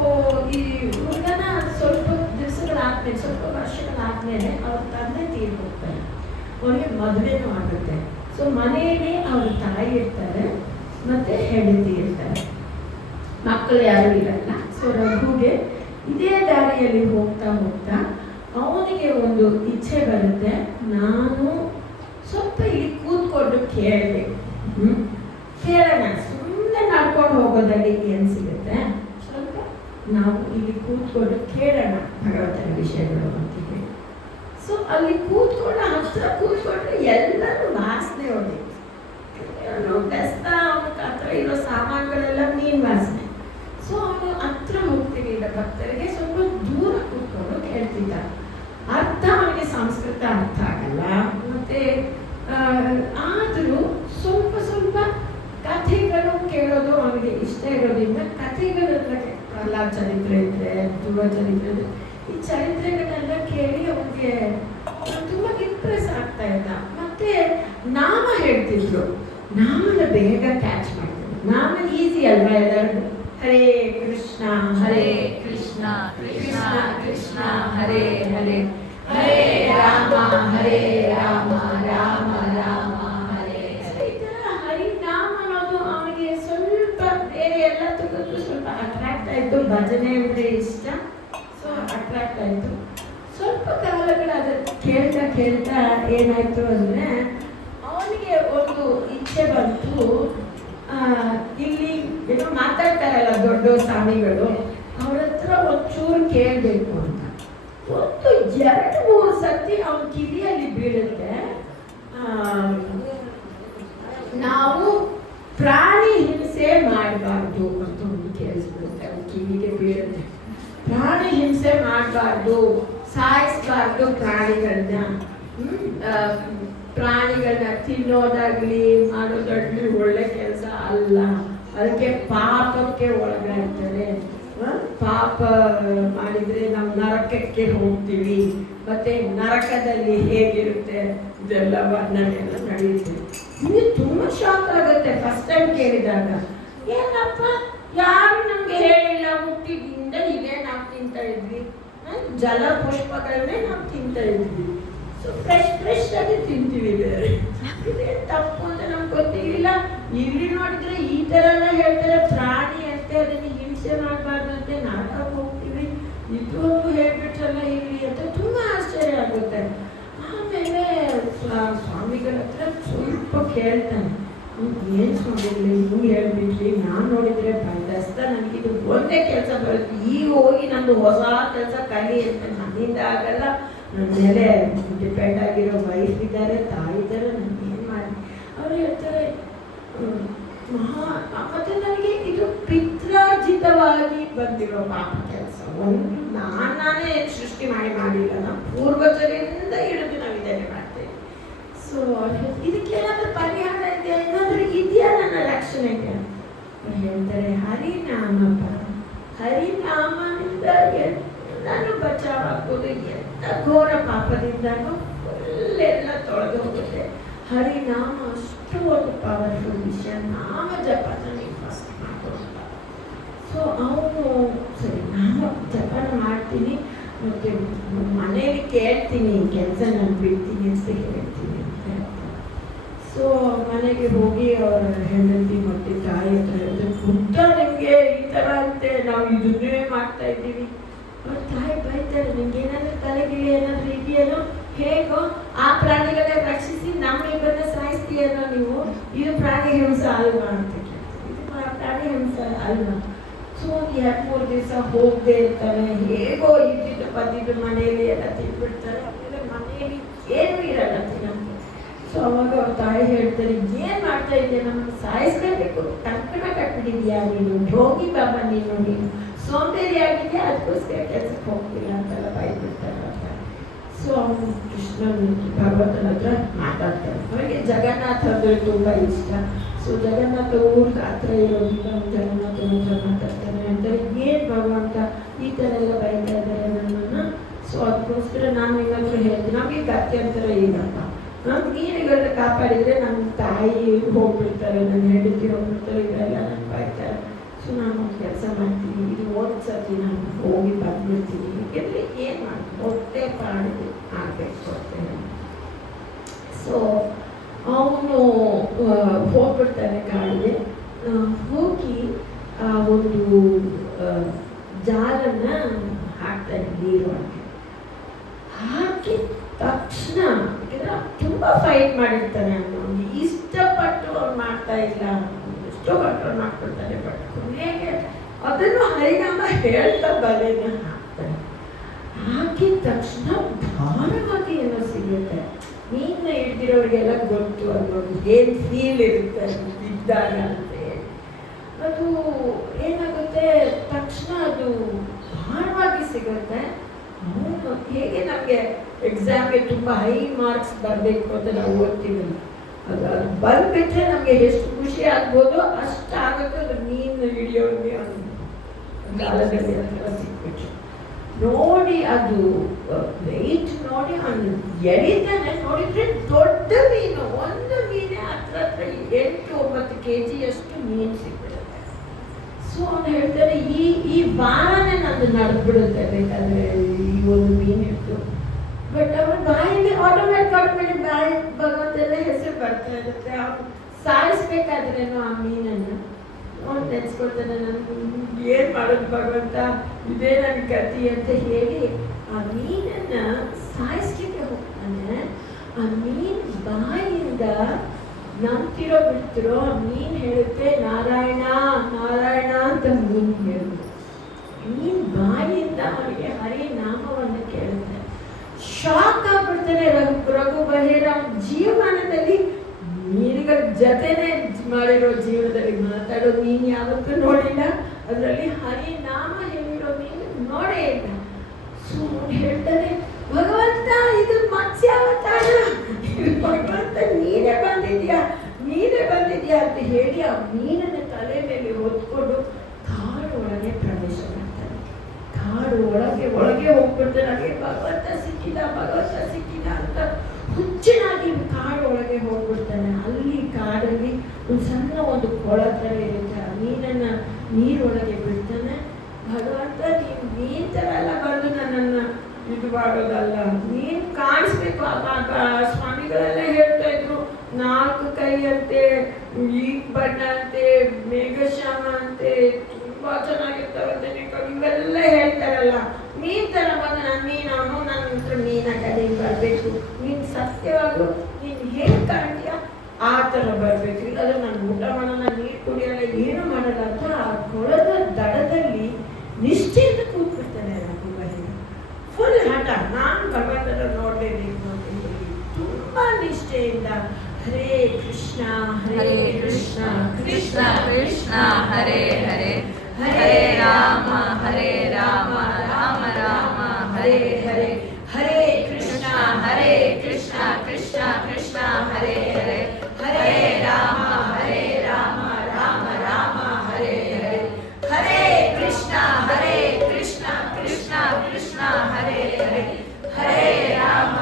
ಈ ಹುಡುಗನ ಸ್ವಲ್ಪ ದಿವಸಗಳಾದ್ಮೇಲೆ, ಸ್ವಲ್ಪ ವರ್ಷಗಳಾದ್ಮೇಲೆ ಅವ್ರ ತಂದೆ ತೀರಿ ಹೋಗ್ತಾರೆ. ಅವನಿಗೆ ಮದುವೆನೂ ಆಗುತ್ತೆ. ಸೊ ಮನೆಯಲ್ಲಿ ಅವ್ರ ತಾಯಿ ಇರ್ತಾರೆ ಮತ್ತು ಹೆಂಡತಿ ಇರ್ತಾರೆ, ಮಕ್ಕಳು ಯಾರೂ ಇರಲ್ಲ. ಸೊ ರಘುಗೆ ಇದೇ ದಾರಿಯಲ್ಲಿ ಹೋಗ್ತಾ ಹೋಗ್ತಾ ಅವನಿಗೆ ಒಂದು ಇಚ್ಛೆ ಬರುತ್ತೆ, ನಾನು ಸ್ವಲ್ಪ ಇಲ್ಲಿ ಕೂತ್ಕೊಂಡು ಕೇಳಬೇಕು, ಕೇಳೋಣ, ಸುಮ್ಮನೆ ನಡ್ಕೊಂಡು ಹೋಗೋದಲ್ಲಿ ಏನು ಸಿಗುತ್ತೆ, ಸ್ವಲ್ಪ ನಾವು ಇಲ್ಲಿ ಕೂತ್ಕೊಂಡು ಕೇಳೋಣ ಭಗವಂತನ ವಿಷಯಗಳು ಅಂತ ಹೇಳಿ. ಸೊ ಅಲ್ಲಿ ಕೂತ್ಕೊಂಡು ಹತ್ರ ಕೂತ್ಕೊಂಡ್ರೆ ಎಲ್ಲರೂ ವಾಸನೆ ಹೊಡಿ ಬೆಸ್ತ ಹತ್ರ ಇರೋ ಸಾಮಾನುಗಳೆಲ್ಲ ನೀನ್ ವಾಸನೆ. ಸೊ ಅವನು ಹತ್ರ ಹೋಗ್ತಿರ್ಲಿಲ್ಲ, ಭಕ್ತರಿಗೆ ಸ್ವಲ್ಪ ದೂರ ಕೂತ್ಕೊಂಡು ಕೇಳ್ತಿದ್ದ. ಅರ್ಥ ಅವನಿಗೆ ಸಂಸ್ಕೃತ ಅರ್ಥ ಆಗಲ್ಲ, ಮತ್ತೆ ಆದರೂ ಸ್ವಲ್ಪ ಸ್ವಲ್ಪ ಕಥೆಗಳು ಕೇಳೋದು ಅವನಿಗೆ ಇಷ್ಟ ಇರೋದ್ರಿಂದ ಕಥೆಗಳೆಲ್ಲ ಪ್ರಹ್ಲಾದ ಚರಿತ್ರೆ ಇದ್ರೆ, ಧ್ರುವ ಚರಿತ್ರೆ ಇದ್ರೆ, ಈ ಚರಿತ್ರೆಗಳೆಲ್ಲ ಕೇಳಿ ಅವನಿಗೆ ತುಂಬ ಇಂಪ್ರೆಸ್ ಆಗ್ತಾ ಇದ್ದ. ಮತ್ತೆ ನಾಮ ಹೇಳ್ತಿದ್ರು, ನಾಮನ ಬೇಗ ಕ್ಯಾಚ್ ಮಾಡ್ತಿದ್ರು. ನಾಮ ಈಸಿ ಅಲ್ವಾ ಎಲ್ಲರೂ? ಹರೇ ಕೃಷ್ಣ ಹರೇ ಕೃಷ್ಣ ಕೃಷ್ಣ ಕೃಷ್ಣ ಹರೇ ಹರೇ, ಹರೇ ರಾಮ ಹರೇ ರಾಮ ರಾಮ ರಾಮ ಹರೇ ಹರೇ. ಈ ಥರ ಹರಿನಾಮ ಅನ್ನೋದು ಅವನಿಗೆ ಸ್ವಲ್ಪ ಬೇರೆ ಎಲ್ಲ ತಗೋದು ಸ್ವಲ್ಪ ಅಟ್ರಾಕ್ಟ್ ಆಯಿತು. ಭಜನೆ ಅಂದರೆ ಇಷ್ಟ, ಸೊ ಅಟ್ರಾಕ್ಟ್ ಆಯಿತು. ಸ್ವಲ್ಪ ಕಾಲಗಳಾದ ಕೇಳ್ತಾ ಕೇಳ್ತಾ ಏನಾಯಿತು ಅಂದರೆ ಅವನಿಗೆ ಒಂದು ಇಚ್ಛೆ ಬಂತು. ಇಲ್ಲಿ ಏನೋ ಮಾತಾಡ್ತಾರಲ್ಲ ದೊಡ್ಡ ಸ್ವಾಮಿಗಳು, ಅವ್ರ ಹತ್ರ ಒಂಚೂರು ಕೇಳಬೇಕು ಅಂತ. ಒಂದು 2-3 ಸತಿ ಅವನ ಕಿವಿಯಲ್ಲಿ ಬೀಳುತ್ತೆ, ನಾವು ಪ್ರಾಣಿ ಹಿಂಸೆ ಮಾಡಬಾರ್ದು ಅಂತ ಒಂದು ಕೇಳಿಸ್ಬಿಡುತ್ತೆ. ಅವನ ಕಿವಿಗೆ ಬೀಳುತ್ತೆ, ಪ್ರಾಣಿ ಹಿಂಸೆ ಮಾಡಬಾರ್ದು, ಸಾಯಿಸಬಾರ್ದು ಪ್ರಾಣಿಗಳನ್ನ. ಪ್ರಾಣಿಗಳನ್ನ ತಿನ್ನೋದಾಗ್ಲಿ ಮಾಡೋದಾಗ್ಲಿ ಒಳ್ಳೆ ಕೆಲಸ ಅಲ್ಲ, ಅದಕ್ಕೆ ಪಾಪಕ್ಕೆ ಒಳಗಾಗ್ತಾರೆ. ಪಾಪ ಮಾಡಿದರೆ ನಾವು ನರಕಕ್ಕೆ ಹೋಗ್ತೀವಿ, ಮತ್ತೆ ನರಕದಲ್ಲಿ ಹೇಗಿರುತ್ತೆ ಇದೆಲ್ಲ ವರ್ಣನೆ ಎಲ್ಲ ನಡೆಯುತ್ತೆ. ನಿಮಗೆ ತುಂಬ ಶಾಕ್ ಆಗುತ್ತೆ ಫಸ್ಟ್ ಟೈಮ್ ಕೇಳಿದಾಗ. ಏನಪ್ಪ, ಯಾರು ನಮಗೆ ಹೇಳಿಲ್ಲ, ಹುಟ್ಟಿದಿಂದ ಇದೇ ನಾವು ತಿಂತಾ ಇದ್ವಿ, ಜಲ ಪುಷ್ಪಗಳನ್ನೇ ನಾವು ತಿಂತಾ ಇದ್ವಿ, ಸೊ ಫ್ರೆಶ್ ಆಗಿ ತಿಂತೀವಿ, ಬೇರೆ ಇದೇ ತಪ್ಪು ಅಂತ ನಮ್ಗೆ ಗೊತ್ತಿರಲಿಲ್ಲ. ಇಲ್ಲಿ ನೋಡಿದ್ರೆ ಈ ಥರ ಎಲ್ಲ ಹೇಳ್ತಾರೆ, ಪ್ರಾಣಿ ಅಂತೆ ಅದನ್ನು ಹಿಂಸೆ ಮಾಡಬಾರ್ದು ಅಂತೆ, ನಾಟಕ ಹೋಗ್ತೀವಿ, ಇದು ಒಂದು ಹೇಳ್ಬಿಟ್ರಲ್ಲ ಇಲ್ಲಿ ಅಂತ ತುಂಬ ಆಶ್ಚರ್ಯ ಆಗುತ್ತೆ. ಆಮೇಲೆ ಸ್ವಾಮಿಗಳ ಹತ್ರ ಸ್ವಲ್ಪ ಕೇಳ್ತಾನೆ, ಏನು ಸ್ವಾಮಿಗಳು ನೀವು ಹೇಳ್ಬಿಟ್ರಿ, ನಾನು ನೋಡಿದರೆ ಬಂದಸ್ತ ನನಗಿದು ಒಂದೇ ಕೆಲಸ ಬರುತ್ತೆ, ಈಗ ಹೋಗಿ ನಂದು ಹೊಸ ಕೆಲಸ ಕಲಿ ಅಂತ ನನ್ನಿಂದ ಆಗಲ್ಲ, ನನ್ನ ಮೇಲೆ ಡಿಪೆಂಡ್ ಆಗಿರೋ ವೈಫ್ ಇದ್ದಾರೆ, ತಾಯಿ ಇದ್ದಾರೆ, ನನಗೆ ಏನು ಮಾಡಿ. ಅವ್ರು ಹೇಳ್ತಾರೆ ಮತ್ತೆ ನನಗೆ ಇದು ಪಿತ್ರಾರ್ಜಿತವಾಗಿ ಬಂದಿರೋ ಪಾಪ ಕೆಲಸ, ಒಂದು ನಾನೇ ಸೃಷ್ಟಿ ಮಾಡಿಲ್ಲ, ನಾವು ಪೂರ್ವಜರಿಂದ ಹಿಡಿದು ನಾವು ಇದನ್ನೇ ಮಾಡ್ತೇವೆ. ಸೊ ಇದಕ್ಕೇನಾದ್ರೂ ಪರಿಹಾರ ಇದೆಯಾ, ಏನಾದರೂ ಇದೆಯಾ ನನ್ನ ರಕ್ಷಣೆಗೆ? ಹೇಳ್ತಾರೆ ಹರಿನಾಮಪ್ಪ, ಹರಿನಾಮನಿಂದ ಎಲ್ಲನೂ ಬಚಾವಾಗ್ಬೋದು, ಎಲ್ಲ ಘೋರ ಪಾಪದಿಂದನೂ ಫುಲ್ಲೆಲ್ಲ ತೊಳೆದು ಹೋಗುತ್ತೆ. ಹರಿನಾಮ ಅಷ್ಟು ಒಂದು ಪವರ್ಫುಲ್ ವಿಷಯ, ನಾಮ ಜಪನ ನೀವು ಫಸ್ಟ್ ಮಾಡ್ಕೊಂಡು. ಸೊ ಅವನು ಸರಿ ನಾಮ ಜಪನ ಮಾಡ್ತೀನಿ, ಮತ್ತು ಮನೇಲಿ ಕೇಳ್ತೀನಿ, ಕೆಲಸ ನಾನು ಬಿಡ್ತೀನಿ ಅಂತ ಹೇಳ್ತೀನಿ ಅಂತ ಹೇಳ್ತಾರೆ. ಸೊ ಮನೆಗೆ ಹೋಗಿ ಅವರ ಹೆಂಡತಿ ಮತ್ತು ತಾಯಿ ಹತ್ರ ಹೇಳ್ತಾರೆ, ಗೊತ್ತಾ ನಿಮಗೆ ಈ ಥರ ಅಂತೆ, ನಾವು ಇದನ್ನೇ ಮಾಡ್ತಾ ಇದ್ದೀವಿ. ಅವ್ರ ತಾಯಿ ಬೈತಾರೆ, ನಿಮ್ಗೆ ಏನಾದರೂ ತಲೆಗಿಳಿ ಏನಾದರೂ ಇದೆಯೇನೋ, ಹೇಗೋ ಆ ಪ್ರಾಣಿಗಳನ್ನ ರಕ್ಷಿಸಿ ನಮ್ಮಿಬ್ಬರನ್ನ ಸಾಯಿಸ್ತೀಯನೋ ನೀವು, ಇದು ಪ್ರಾಣಿ ಹಿಂಸೆ ಅಲ್ವಾ ಅಂತ ಕೇಳ್ತಾರೆ. ಇದು ಪ್ರಾಣಿ ಹಿಂಸೆ ಅಲ್ವಾ? ಸೊ 2-3 ದಿವಸ ಹೋಗದೆ ಇರ್ತಾನೆ, ಹೇಗೋ ಇದ್ದಿದ್ದು ಬಂದಿದ್ದು ಮನೆಯಲ್ಲಿ ಎಲ್ಲ ತಿಂದ್ಬಿಡ್ತಾರೆ. ಆಮೇಲೆ ಮನೆಯಲ್ಲಿ ಏನೂ ಇರಲ್ಲ ತಿನ್ನೋಕ್ಕೆ. ಸೊ ಅವಾಗ ಅವ್ರ ತಾಯಿ ಹೇಳ್ತಾರೆ, ಏನು ಮಾಡ್ತಾ ಇದೆಯಾ, ನಮ್ಮನ್ನು ಸಾಯಿಸ್ಲೇಬೇಕು, ಕಂಕಣ ಕಟ್ಬಿಟ್ಟಿದ್ಯಾ ನೀನು, ಢೋಂಗಿ ಬಾಬಾ ನೀನು ಸೋಂಬೇರಿ ಆಗಿದೆಯಾ, ಅದಕ್ಕೋಸ್ಕರ ಕೆಲಸಕ್ಕೆ ಹೋಗ್ತಿಲ್ಲ ಅಂತೆಲ್ಲ ಬೈದ್ಬಿಡ್ತಾರೆ ಅಂತ. ಸೊ ಅವನು ಕೃಷ್ಣನ ಭಗವಂತನ ಹತ್ರ ಮಾತಾಡ್ತಾನೆ. ಅವನಿಗೆ ಜಗನ್ನಾಥ ಅಂದರೆ ತುಂಬ ಇಷ್ಟ. ಸೊ ಜಗನ್ನಾಥ ಊರಿಗೆ ಹತ್ರ ಇರೋದಿಲ್ಲ, ಜಗನ್ನಾಥನ ಹತ್ರ ಮಾತಾಡ್ತಾನೆ. ಅಂತಾರೆ, ಏನು ಭಗವಂತ ಈ ಥರ ಎಲ್ಲ ಬೈತಾ ಇದ್ದಾರೆ ನನ್ನನ್ನು, ಸೊ ಅದಕ್ಕೋಸ್ಕರ ನಾನು ನಿಮ್ಮತ್ರ ಹೇಳ್ತೀನಿ, ನಮಗೆ ಗತ್ಯಂತರ ಏನಪ್ಪ, ನಮ್ಮ ನೀರುಗಳನ್ನ ಕಾಪಾಡಿದರೆ ನಮ್ಮ ತಾಯಿ ಹೋಗ್ಬಿಡ್ತಾರೆ, ನನ್ನ ಹೆಂಡತಿ ಹೋಗ್ಬಿಡ್ತಾರೆ, ಇವರೆಲ್ಲ ನನ್ನ ಬೈತಾರೆ. ಸೊ ನಾನು ಕೆಲಸ ಮಾಡ್ತೀನಿ, ಇದು ಒಂದು ಸರ್ತಿ ನಾನು ಹೋಗಿ ಬಂದ್ಬಿಡ್ತೀನಿ, ಯಾಕೆಂದರೆ ಏನು ಮಾಡಿ ಹೊಟ್ಟೆ ಪಾಡಿಗೆ ಆಗಬೇಕು ಅಂತ ಹೇಳಿ. ಸೊ ಅವನು ಹೋಗ್ಬಿಡ್ತಾನೆ ಕಾಡಿಗೆ. ಹೋಗಿ ಒಂದು ಜಾಲನ್ನ ಹಾಕ್ತಾನೆ ನೀರೊಳಗೆ. ಹಾಕಿದ ತಕ್ಷಣ ತುಂಬ ಫೈಟ್ ಮಾಡಿರ್ತಾನೆ ಅವನು, ಇಷ್ಟಪಟ್ಟು ಅವ್ನು ಮಾಡ್ತಾ ಇಲ್ಲ, ಎಷ್ಟೋ ಕಂಟ್ರೋಲ್ ಮಾಡ್ಕೊಳ್ತಾನೆ. ಬಟ್ ಕೊನೆಗೆ ಅದನ್ನು ಹರಿನಾಮ ಹೇಳ್ತಾ ಬಲೆನ ಹಾಕ್ತಾರೆ. ಹಾಕಿದ ತಕ್ಷಣ ಭಾರವಾಗಿ ಏನೋ ಸಿಗುತ್ತೆ. ಮೀನ ಹಿಡ್ದಿರೋರಿಗೆಲ್ಲ ಗೊತ್ತು ಅನ್ನೋದು ಏನು ಫೀಲ್ ಇರುತ್ತೆ ಅದು ಬಿದ್ದಾಗ ಅಂತ ಹೇಳಿ. ಅದು ಏನಾಗುತ್ತೆ ತಕ್ಷಣ ಅದು ಭಾರವಾಗಿ ಸಿಗುತ್ತೆ. ಹೌದು, ಹೇಗೆ ನಮಗೆ ಎಕ್ಸಾಮ್ಗೆ ತುಂಬ ಹೈ ಮಾರ್ಕ್ಸ್ ಬರಬೇಕು ಅಂತ ನಾವು ಓದ್ತೀವಲ್ಲ, ಅದು ಬಂದ್ಬಿಟ್ರೆ ನಮಗೆ ಎಷ್ಟು ಖುಷಿ ಆಗ್ಬೋದು ಅಷ್ಟಾಗುತ್ತೆ. ಅದು ಮೀನು ಹಿಡಿಯೋರಿಗೆ ಕಾಲದಲ್ಲಿ ಹತ್ರ ಸಿಕ್ಬಿಟ್ರು ನೋಡಿ, ಅದು ವೆಯ್ಟ್ ನೋಡಿ ಅವ್ನು ಎಳಿತಾನೆ. ನೋಡಿದ್ರೆ ದೊಡ್ಡ ಮೀನು, ಒಂದು ಮೀನೇ ಹತ್ರ 8-9 kg ಮೀನು ಸಿಕ್ಬಿಡುತ್ತೆ. ಸೊ ಅವ್ನು ಹೇಳ್ತಾರೆ ಈ ವಾರನೇ ನಂದು ನಡೆದ್ಬಿಡುತ್ತೆ ಬೇಕಾದ್ರೆ ಈ ಒಂದು ಮೀನು ಇಟ್ಟು. ಬಟ್ ಅವ್ರ ಬಾಯಲ್ಲಿ ಆಟೋಮೆಟಿಕ್ ಬಾಯಿ ಭಗವಂತನ ಹೆಸರು ಬರ್ತಾ ಇರುತ್ತೆ. ಅವ್ನು ಸಾಯಿಸ್ಬೇಕಾದ್ರೇನು ಆ ಮೀನನ್ನು ಅವ್ನು ನೆನೆಸ್ಕೊಳ್ತಾನೆ, ನಾನು ಏನು ಮಾಡೋದು ಭಗವಂತ, ಇದೇ ನನ್ನ ಗತಿ ಅಂತ ಹೇಳಿ ಆ ಮೀನನ್ನು ಸಾಯಿಸ್ಲಿಕ್ಕೆ ಹೋಗ್ತಾನೆ. ಆ ಮೀನ್ ಬಾಯಿಂದ ನಂಬ್ತಿರೋ ಬಿಡ್ತಿರೋ ಆ ಮೀನು ಹೇಳುತ್ತೆ ನಾರಾಯಣ ನಾರಾಯಣ ಅಂತ ಮೀನು ಹೇಳುತ್ತೆ. ಮೀನ್ ಬಾಯಿಂದ ಅವನಿಗೆ ಹರಿ ನಾಮವನ್ನು ಕೇಳುತ್ತೆ. ಶಾಕ್ ಆಗ್ಬಿಡ್ತಾನೆ ರಘು ಬಹಿರ. ಜೀವಮಾನದಲ್ಲಿ ಮೀನುಗಳ ಜೊತೆನೆ ಮಾಡಿರೋ ಜೀವನದಲ್ಲಿ ಮಾತಾಡೋ ಮೀನು ಯಾವತ್ತೂ ನೋಡಿಲ್ಲ, ಅದರಲ್ಲಿ ಹರಿ ನಾಮ ಹೇಳಿರೋ ಮೀನು ನೋಡೇ ಇಲ್ಲ. ಸೊ ಹೇಳ್ತಾನೆ ಭಗವಂತ ಇದು ಮತ್ಸ್ಯಾವತಾರ, ಭಗವಂತ ನೀನೇ ಬಂದಿದ್ಯಾ ಅಂತ ಹೇಳಿ ಆ ಮೀನನ್ನ ತಲೆ ಮೇಲೆ ಹೊತ್ಕೊಂಡು ಕಾಡು ಒಳಗೆ ಪ್ರವೇಶ ಮಾಡ್ತಾನೆ. ಕಾಡು ಒಳಗೆ ಹೋಗ್ಬಿಡ್ತಾನೆ. ನನಗೆ ಭಗವಂತ ಸಿಕ್ಕಿದ ಅಂತ ಹುಚ್ಚನಾಗಿ ಕಾಡು ಒಳಗೆ ಹೋಗ್ಬಿಡ್ತಾನೆ. ಅಲ್ಲಿ ಕಾಡಲ್ಲಿ ಒಂದು ಕೊಳ ಥರ ಇರುತ್ತೆ. ಆ ಮೀನನ್ನ ನೀರೊಳಗೆ ಬಿಡ್ತಾನೆ. ಭಗವಂತ ನೀನು ಮೀನ್ ಥರ ಎಲ್ಲ ಬಂದು ನನ್ನನ್ನು ಇದು ಮಾಡೋದಲ್ಲ, ನೀನು ಕಾಣಿಸ್ಬೇಕು. ಸ್ವಾಮಿಗಳೆಲ್ಲ ಹೇಳ್ತಾ ಇದ್ರು 4 ಕೈ ಅಂತೆ, ಈಗ ಬಣ್ಣ ಅಂತೆ, ಮೇಘಶ್ಯಾಮ ಅಂತೆ, ತುಂಬಾ ಚೆನ್ನಾಗಿರ್ತಾವಂತೆ ಇವೆಲ್ಲ ಹೇಳ್ತಾರಲ್ಲ. ಮೀನ್ ಥರ ಬಂದು ನನ್ನ ಹತ್ರ ಮೀನಾಗದೆ ಬರಬೇಕು. ನೀನು ಸತ್ಯವಾಗು, ನೀನು ಹೇಗೆ ಕಾಣ್ತೀಯ ಆ ಥರ ಬರಬೇಕು. ಇಲ್ಲಾದ್ರೆ ನಾನು ಊಟ ಮಾಡಲ್ಲ, ನೀರು ಕುಡಿಯಲ್ಲ, ಏನು ಮಾಡಲ್ಲ ಅಂತ ಆ ಕೊಳದ ದಡದಲ್ಲಿ ನಿಷ್ಠೆಯಿಂದ ಕೂತ್ಬಿಡ್ತಾನೆ. ಫುಲ್ ಹಠ, ನಾನು ಭಗವಂತನ ನೋಡಲೇಬೇಕು ಅಂತ ಹೇಳಿ ತುಂಬ ನಿಷ್ಠೆಯಿಂದ ಹರೇ ಕೃಷ್ಣ ಕೃಷ್ಣ ಕೃಷ್ಣ ಹರೇ ಹರೇ, ಹರೇ ರಾಮ ರಾಮ ರಾಮ ಹರೇ ಹರೇ, ಹರೇ ಕೃಷ್ಣ ಕೃಷ್ಣ ಕೃಷ್ಣ ಹರೇ ಹರೇ, ಹರೇ ರಾಮ ರಾಮ ರಾಮ ಹರೇ ಹರೇ, ಹರೇ ಕೃಷ್ಣ ಕೃಷ್ಣ ಕೃಷ್ಣ ಹರೇ ಹರೇ, ಹರೇ ರಾಮ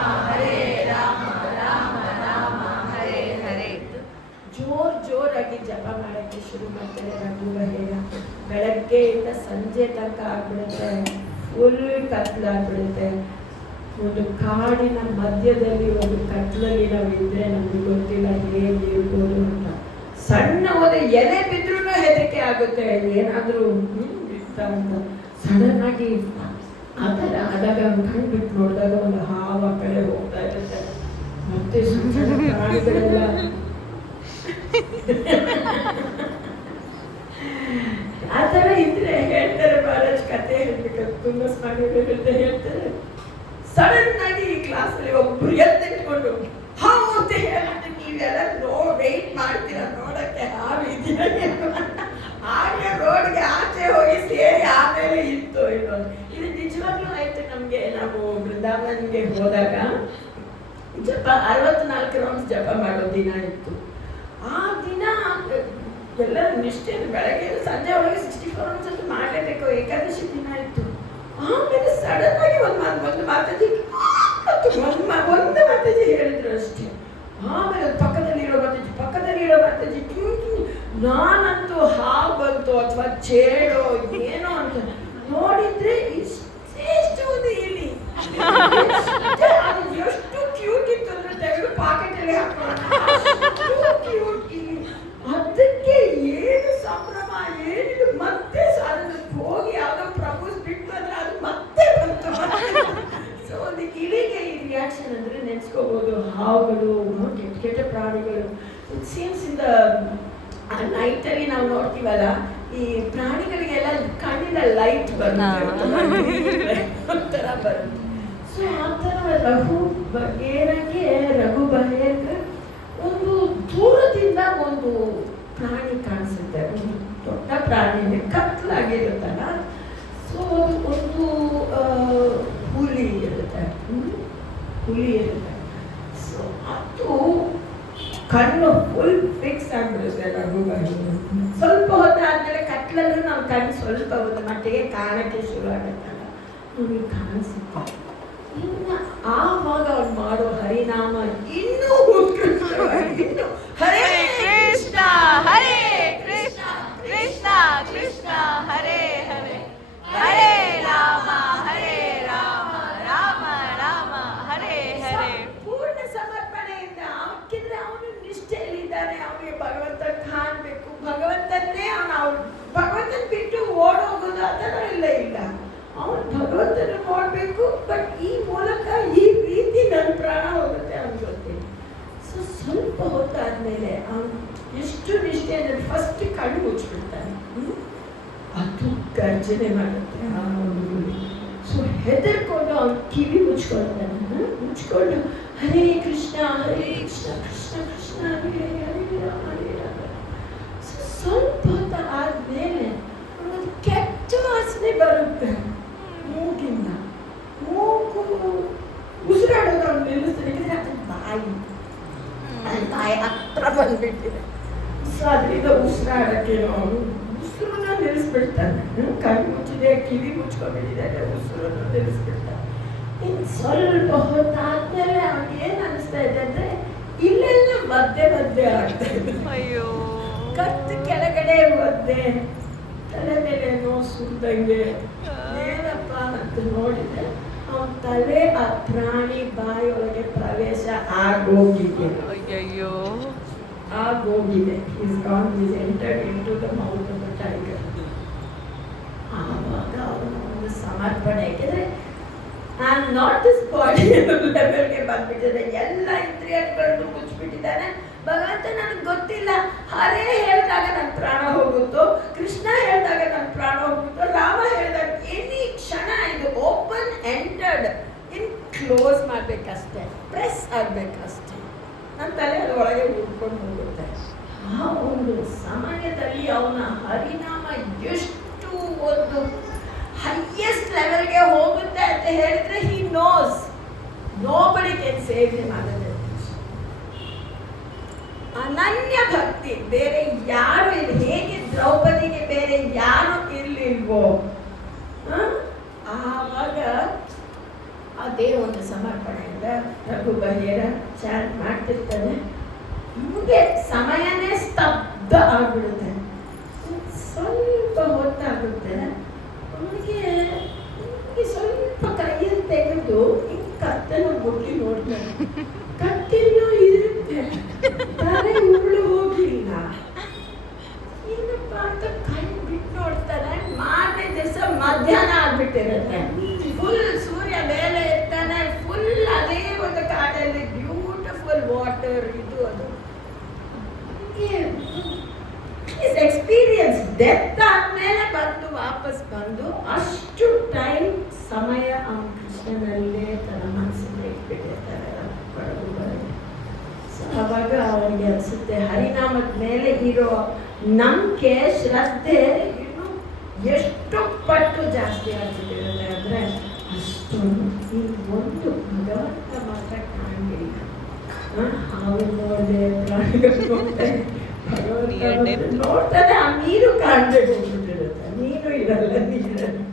ರಾಮ ಹರೇ ಹರೇ. ಜೋರಾಗಿ ಜಪ ಮಾಡೋಕ್ಕೆ ಶುರು ಮಾಡ್ತಾರೆ ರಘು ಬಹಿರ. ಬೆಳಗ್ಗೆಯಿಂದ ಸಂಜೆ ತನಕ ಆಗ್ಬಿಡುತ್ತೆ, ಫುಲ್ ಕತ್ಲಾಗ್ಬಿಡುತ್ತೆ. ಒಂದು ಕಾಡಿನ ಮಧ್ಯದಲ್ಲಿ ಒಂದು ಕತ್ಲಲ್ಲಿ ನಾವು ಇದ್ರೆ ನಮ್ಗೆ ಗೊತ್ತಿಲ್ಲ ಹೇಗೆ ಇರ್ಬೋದು ಅಂತ. ಸಣ್ಣ ಒಂದು ಎಲೆ ಬಿದ್ರೂ ಹೆದರಿಕೆ ಆಗುತ್ತೆ, ಏನಾದರೂ ಇರ್ತ ಅಂತ. ಸಡನ್ ಆಗಿ ಆ ಥರ ಆದಾಗ ಕಣ್ಣು ಬಿಟ್ಟು ನೋಡಿದಾಗ ಒಂದು ಹಾವ ಕಡೆ ಹೋಗ್ತಾ ಇರುತ್ತೆ. ಮತ್ತೆ ಪ್ರಾಣಿಗಳೆಲ್ಲ ಆ ಥರ ಇದ್ರೆ ಹೇಳ್ತಾರೆ. ಮಹಾರಾಜ್ ಕತೆ ಹೇಳ್ಬೇಕಂತ ತುಂಬ ಸ್ವಾಮಿಗಳು ಹೇಳ್ತಾರೆ. ಸಡನ್ ಆಗಿ ಈ ಕ್ಲಾಸಲ್ಲಿ ಒಬ್ರು ಎತ್ತಿಟ್ಕೊಂಡು ಹಾವು ಅಂತ ಹೇಳಕ್ಕೆ ನೀವೆಲ್ಲ ವೆಯ್ಟ್ ಮಾಡ್ತೀರಾ ನೋಡಕ್ಕೆ ಹಾವು ಇದೆಯಾ ಹಾಗೆ ರೋಡ್ಗೆ ಆಚೆ ಹೋಗಿ ಸೇರಿ ಆಮೇಲೆ ಇತ್ತು ಇದು ನಿಜವಾಗ್ಲೂ ಆಯ್ತು. ನಮಗೆ ನಾವು ಬೃಂದಾವನ್ಗೆ ಹೋದಾಗ ಜಪ 64 ರೌಂಡ್ಸ್ ಜಪ ಮಾಡೋ ದಿನ ಇತ್ತು. ಆ ದಿನ ಎಲ್ಲರೂ ನಿಷ್ಠೆ ಬೆಳಗ್ಗೆ ಸಂಜೆ ಒಳಗೆ 64 ರೌಂಡ್ಸ್ ಅಂತ ಮಾಡಲೇಬೇಕು. ಏಕಾದಶಿ ದಿನ ಇತ್ತು. ಆಮೇಲೆ ಸಡನ್ ಆಗಿ ಒಂದು ಮಾತಾಜಿ ಹೇಳಿದ್ರು ಅಷ್ಟೇ. ಆಮೇಲೆ ಪಕ್ಕದಲ್ಲಿರೋ ಮಾತಾಜಿ ನಾನಂತೂ ಹಾವು ಬಂತು ಅಥವಾ ಚೇಳೋ ಏನೋ ಅಂತ ನೋಡಿದ್ರೆ ಇಷ್ಟು ಇಲ್ಲಿ ಅದು ಎಷ್ಟು ಕ್ಯೂಟ್ ಇತ್ತು ಅಂದ್ರೆ ತೆಗೆದು ಪಾಕೆಟಲ್ಲಿ ಹಾಕೋಣ ಇಲ್ಲಿ. ಅದಕ್ಕೆ ಏನು ಸಂಭ್ರಮ, ಏನಿದು ಮತ್ತೆ ಅದನ್ನು ಹೋಗಿ ಯಾವುದೋ ಪ್ರಪೋಸ್ ಬಿಟ್ಟು ಬಂದ್ರೆ ಅದು ಮತ್ತೆ ಬಂತು. ಸೊ ಒಂದು ಇಲಿಗೆ ಈ ರಿಯಾಕ್ಷನ್ ಅಂದರೆ ನೆನೆಸ್ಕೋಬೋದು. ಹಾವುಗಳು, ಕೆಟ್ಟ ಪ್ರಾಣಿಗಳು, ಇಟ್ ಸೀಮ್ಸ್ ಇನ್ ದ ನೈಟಲ್ಲಿ ನಾವು ನೋಡ್ತೀವಲ್ಲ, ಈ ಪ್ರಾಣಿಗಳಿಗೆಲ್ಲ ಕಣ್ಣಿನ ಲೈಟ್ ಬರುತ್ತೆ ಒಂಥರ ಬರುತ್ತೆ. ಸೊ ಆ ಥರ ರಘು ಬಗೇರಗೆ ಒಂದು ದೂರದಿಂದ ಒಂದು ಪ್ರಾಣಿ ಕಾಣಿಸುತ್ತೆ, ಒಂದು ದೊಡ್ಡ ಪ್ರಾಣಿ ಕತ್ತಲಾಗಿರುತ್ತಲ್ಲ. ಸೊ ಒಂದು ಹುಲಿ ಇರುತ್ತೆ. ಸೊ ಅದು ಕಣ್ಣು ಫುಲ್ ಫಿಕ್ಸ್ ಆಗಿಬಿಡುತ್ತೆ ರಘು ಬಗೇರ. ಸ್ವಲ್ಪ ಹೊತ್ತಾದ್ಮೇಲೆ ಕತ್ಲಲ್ಲೂ ನಾವು ಕಣ್ಣು ಸ್ವಲ್ಪ ಹೊತ್ತು ಮಟ್ಟಿಗೆ ಕಾಣಕ್ಕೆ ಶುರು ಆಗುತ್ತಲ್ಲ, ನಮಗೆ ಕಾಣಿಸುತ್ತೆ. ಇನ್ನು ಆವಾಗ ಅವ್ರು ಮಾಡೋ ಹರಿನಾಮ ಇನ್ನೂ ಇನ್ನು ಹರೇ ಕೃಷ್ಣ ಹರೇ ಕೃಷ್ಣ ಕೃಷ್ಣ ಕೃಷ್ಣ ಹರೇ ಹರೇ ಹರೇ ರಾಮ ರಾಮ ರಾಮ ಹರೇ ಹರೇ. ಪೂರ್ಣ ಸಮರ್ಪಣೆಯಿಂದ. ಯಾಕೆಂದ್ರೆ ಅವನು ನಿಷ್ಠೆಯಲ್ಲಿದ್ದಾನೆ, ಅವನಿಗೆ ಭಗವಂತ ಕಾಣಬೇಕು, ಭಗವಂತನ್ನೇ ಭಗವಂತನ ಬಿಟ್ಟು ಓಡೋಗೋದು ಆ ಥರ ಇಲ್ಲ. ಅವನು ಭಗವಂತನ ನೋಡಬೇಕು, ಬಟ್ ಈ ಮೂಲಕ ಈ ರೀತಿ ನನ್ನ ಪ್ರಾಣ ಹೋಗುತ್ತೆ ಅವನ ಜೊತೆ. ಸೊ ಸ್ವಲ್ಪ ಹೊತ್ತಾದ್ಮೇಲೆ ಅವನು ಎಷ್ಟು ನಿಷ್ಠೆ ಅಂದರೆ ಫಸ್ಟ್ ಕಣ್ಣು ಮುಚ್ಚಿಬಿಡ್ತಾನೆ. ಅದು ಗರ್ಜನೆ ಮಾಡುತ್ತೆ ಆ ಒಂದು. ಸೊ ಹೆದರ್ಕೊಂಡು ಅವನು ಕಿವಿ ಮುಚ್ಕೊಂಡು ಹರೇ ಕೃಷ್ಣ ಕೃಷ್ಣ ಕೃಷ್ಣ ಹರೇ ರಾಮ ಹರೇ ರಾಮ. ಸೊ ಸ್ವಲ್ಪ ಹೊತ್ತು ಆದ್ಮೇಲೆ ಒಂದು ಕೆಟ್ಟ ವಾಸನೆ ಬರುತ್ತೆ ಮೂಗಿಂದ. ಮೂಗು ಉಸಿರಾಡೋದು ಅವ್ನು ನಿಲ್ಲಿಸ್ತಾನೆ, ಅದು ಬಾಯಿ ಹತ್ರ ಬಂದ್ಬಿಟ್ಟಿದೆ. ಸೊ ಅದರಿಂದ ಉಸಿರಾಡಕ್ಕೆ ಅವನು ಉಸಿರನ್ನ ನಿಲ್ಲಿಸ್ಬಿಡ್ತಾನೆ. ಕಣ್ಣು ಮುಚ್ಚಿದೆ, ಕಿವಿ ಮುಚ್ಕೊಂಡ್ಬಿಟ್ಟಿದ್ದಾರೆ, ಉಸಿರನ್ನು ನಿಲ್ಲಿಸ್ಬಿಡ್ತಾನೆ. ಇನ್ನು ಸ್ವಲ್ಪ ಹೊತ್ತಾದ್ಮೇಲೆ ಅವ್ನಿಗೆ ಏನು ಅನಿಸ್ತಾ ಇದೆ ಅಂದ್ರೆ ಇಲ್ಲೆಲ್ಲ ಮದ್ದೆ ಆಗ್ತಾ ಇದೆ. ಅಯ್ಯೋ, ಕತ್ತು ಕೆಳಗಡೆ ಒದ್ದೆ, ತಲೆ ಮೇಲೆ ಸುರಿದಂಗೆ. ಏನಪ್ಪ ಅಂತ ನೋಡಿದ್ರೆ ಅವನ ತಲೆ ಆ ಪ್ರಾಣಿ ಬಾಯಿಯೊಳಗೆ ಪ್ರವೇಶ ಆಗೋಗಿದೆ. He's gone, he's entered into the mouth of the tiger. ಆವಾಗ ಅವನು ಒಂದು ಸಮರ್ಪಣೆ, ಯಾಕೆಂದ್ರೆ ನಾನು ನಾಟ್ ದಿಸ್ ಬಾಡಿ ಲೆವೆಲ್ಗೆ ಬಂದ್ಬಿಟ್ಟಿದೆ, ಎಲ್ಲ ಇಂದ್ರಿಯಗಳನ್ನು ಮುಚ್ಚಿಬಿಟ್ಟಿದ್ದಾನೆ. ಭಗವಂತ ನನಗೆ ಗೊತ್ತಿಲ್ಲ, ಹರೇ ಹೇಳಿದಾಗ ನನ್ನ ಪ್ರಾಣ ಹೋಗುತ್ತೋ, ಕೃಷ್ಣ ಹೇಳಿದಾಗ ನನ್ನ ಪ್ರಾಣ ಹೋಗುತ್ತೋ, ರಾಮ ಹೇಳಿದಾಗ ಎನಿ ಕ್ಷಣ ಇದು ಓಪನ್ ಎಂಟರ್ಡ್ ಇನ್ ಕ್ಲೋಸ್ ಮಾಡಬೇಕಷ್ಟೇ, ಪ್ರೆಸ್ ಆಗಬೇಕಷ್ಟೇ, ನನ್ನ ತಲೆ ಅದು ಒಳಗೆ ಉಳ್ಕೊಂಡು ಹೋಗುತ್ತೆ. ಆ ಒಂದು ಸಮಯದಲ್ಲಿ ಅವನ ಹರಿನಾಮ ಎಷ್ಟು ಒಂದು ಹೈಯೆಸ್ಟ್ ಲೆವೆಲ್ಗೆ ಹೋಗುತ್ತೆ ಅಂತ ಹೇಳಿದ್ರೆ he knows nobody can save him other than Krishna. ಅನನ್ಯ ಭಕ್ತಿ, ಬೇರೆ ಯಾರು ಇಲ್ಲ. ಹೇಗೆ ದ್ರೌಪದಿಗೆ ಬೇರೆ ಯಾರು ಇರ್ಲಿಲ್ವೋ, ಆವಾಗ ಅದೇ ಒಂದು ಸಮರ್ಪಣೆಯಿಂದ ರಘು ಬಗೇರ ಚಾಟ್ ಮಾಡ್ತಿರ್ತಾನೆ. ಮುಂದೆ ಸಮಯನೇ ಸ್ತಬ್ಧ ಆಗ್ಬಿಡುತ್ತೆ. ಸ್ವಲ್ಪ ಹೊತ್ತಾಗುತ್ತೆ, ಅವನಿಗೆ ಸ್ವಲ್ಪ ಕೈಯಲ್ಲಿ ತೆಗೆದು ಕತ್ತನ್ನು ಮುಟ್ಟಿ ನೋಡ್ತಾನೆ. ಕತ್ತಿನೂ ಇರುತ್ತೆ, ತಲೆ ಉರುಳು ಹೋಗಿಲ್ಲ. ಏನಪ್ಪ ಅಂತ ಕೈ ಬಿಟ್ಟು ನೋಡ್ತಾನೆ. ಮಾರನೇ ದಿವಸ ಮಧ್ಯಾಹ್ನ ಆಗ್ಬಿಟ್ಟಿರುತ್ತೆ, ಫುಲ್ ಸೂರ್ಯ ಮೇಲೆ ಇರ್ತಾನೆ, ಫುಲ್ ಅದೇ ಒಂದು ಕಾಡಲ್ಲಿ ಬ್ಯೂಟಿಫುಲ್ ವಾಟರ್, ಇದು ಅದು. ಎಕ್ಸ್ಪೀರಿಯನ್ಸ್ ಡೆತ್ ಆದ್ಮೇಲೆ ವಾಪಸ್ ಬಂದು ಅಷ್ಟು ಟೈಮ್ ಸಮಯ ಅವನ ಕೃಷ್ಣನಲ್ಲೇ ತನ್ನ ಮನಸ್ಸನ್ನು ಇಟ್ಬಿಟ್ಟಿರ್ತಾರೆ. ಅವಾಗ ಅವನಿಗೆ ಅನಿಸುತ್ತೆ ಹರಿನಾಮದ ಮೇಲೆ ಇರೋ ನಂಬಿಕೆ, ಶ್ರದ್ಧೆ ಇನ್ನು ಎಷ್ಟು ಪಟ್ಟು ಜಾಸ್ತಿ ಆಗ್ಬಿಟ್ಟಿರುತ್ತೆ ಅಂದರೆ ಅಷ್ಟೊಂದು. ಈ ಒಂದು ಭಗವಂತ ಮಾತ್ರ ಕಾಣಲಿಲ್ಲ. ಹಾವು ನೋಡಿದೆ, ಪ್ರಾಣಿಗಳು ನೋಡ್ತಾನೆ, ಭಗವಂತ ನೋಡ್ತಾನೆ. ಆ ನೀರು ಕಾಣದೆ ಹೋಗ್ಬಿಟ್ಟಿರುತ್ತೆ, ನೀರು ಇರಲ್ಲ ನೀರಲ್ಲಿ.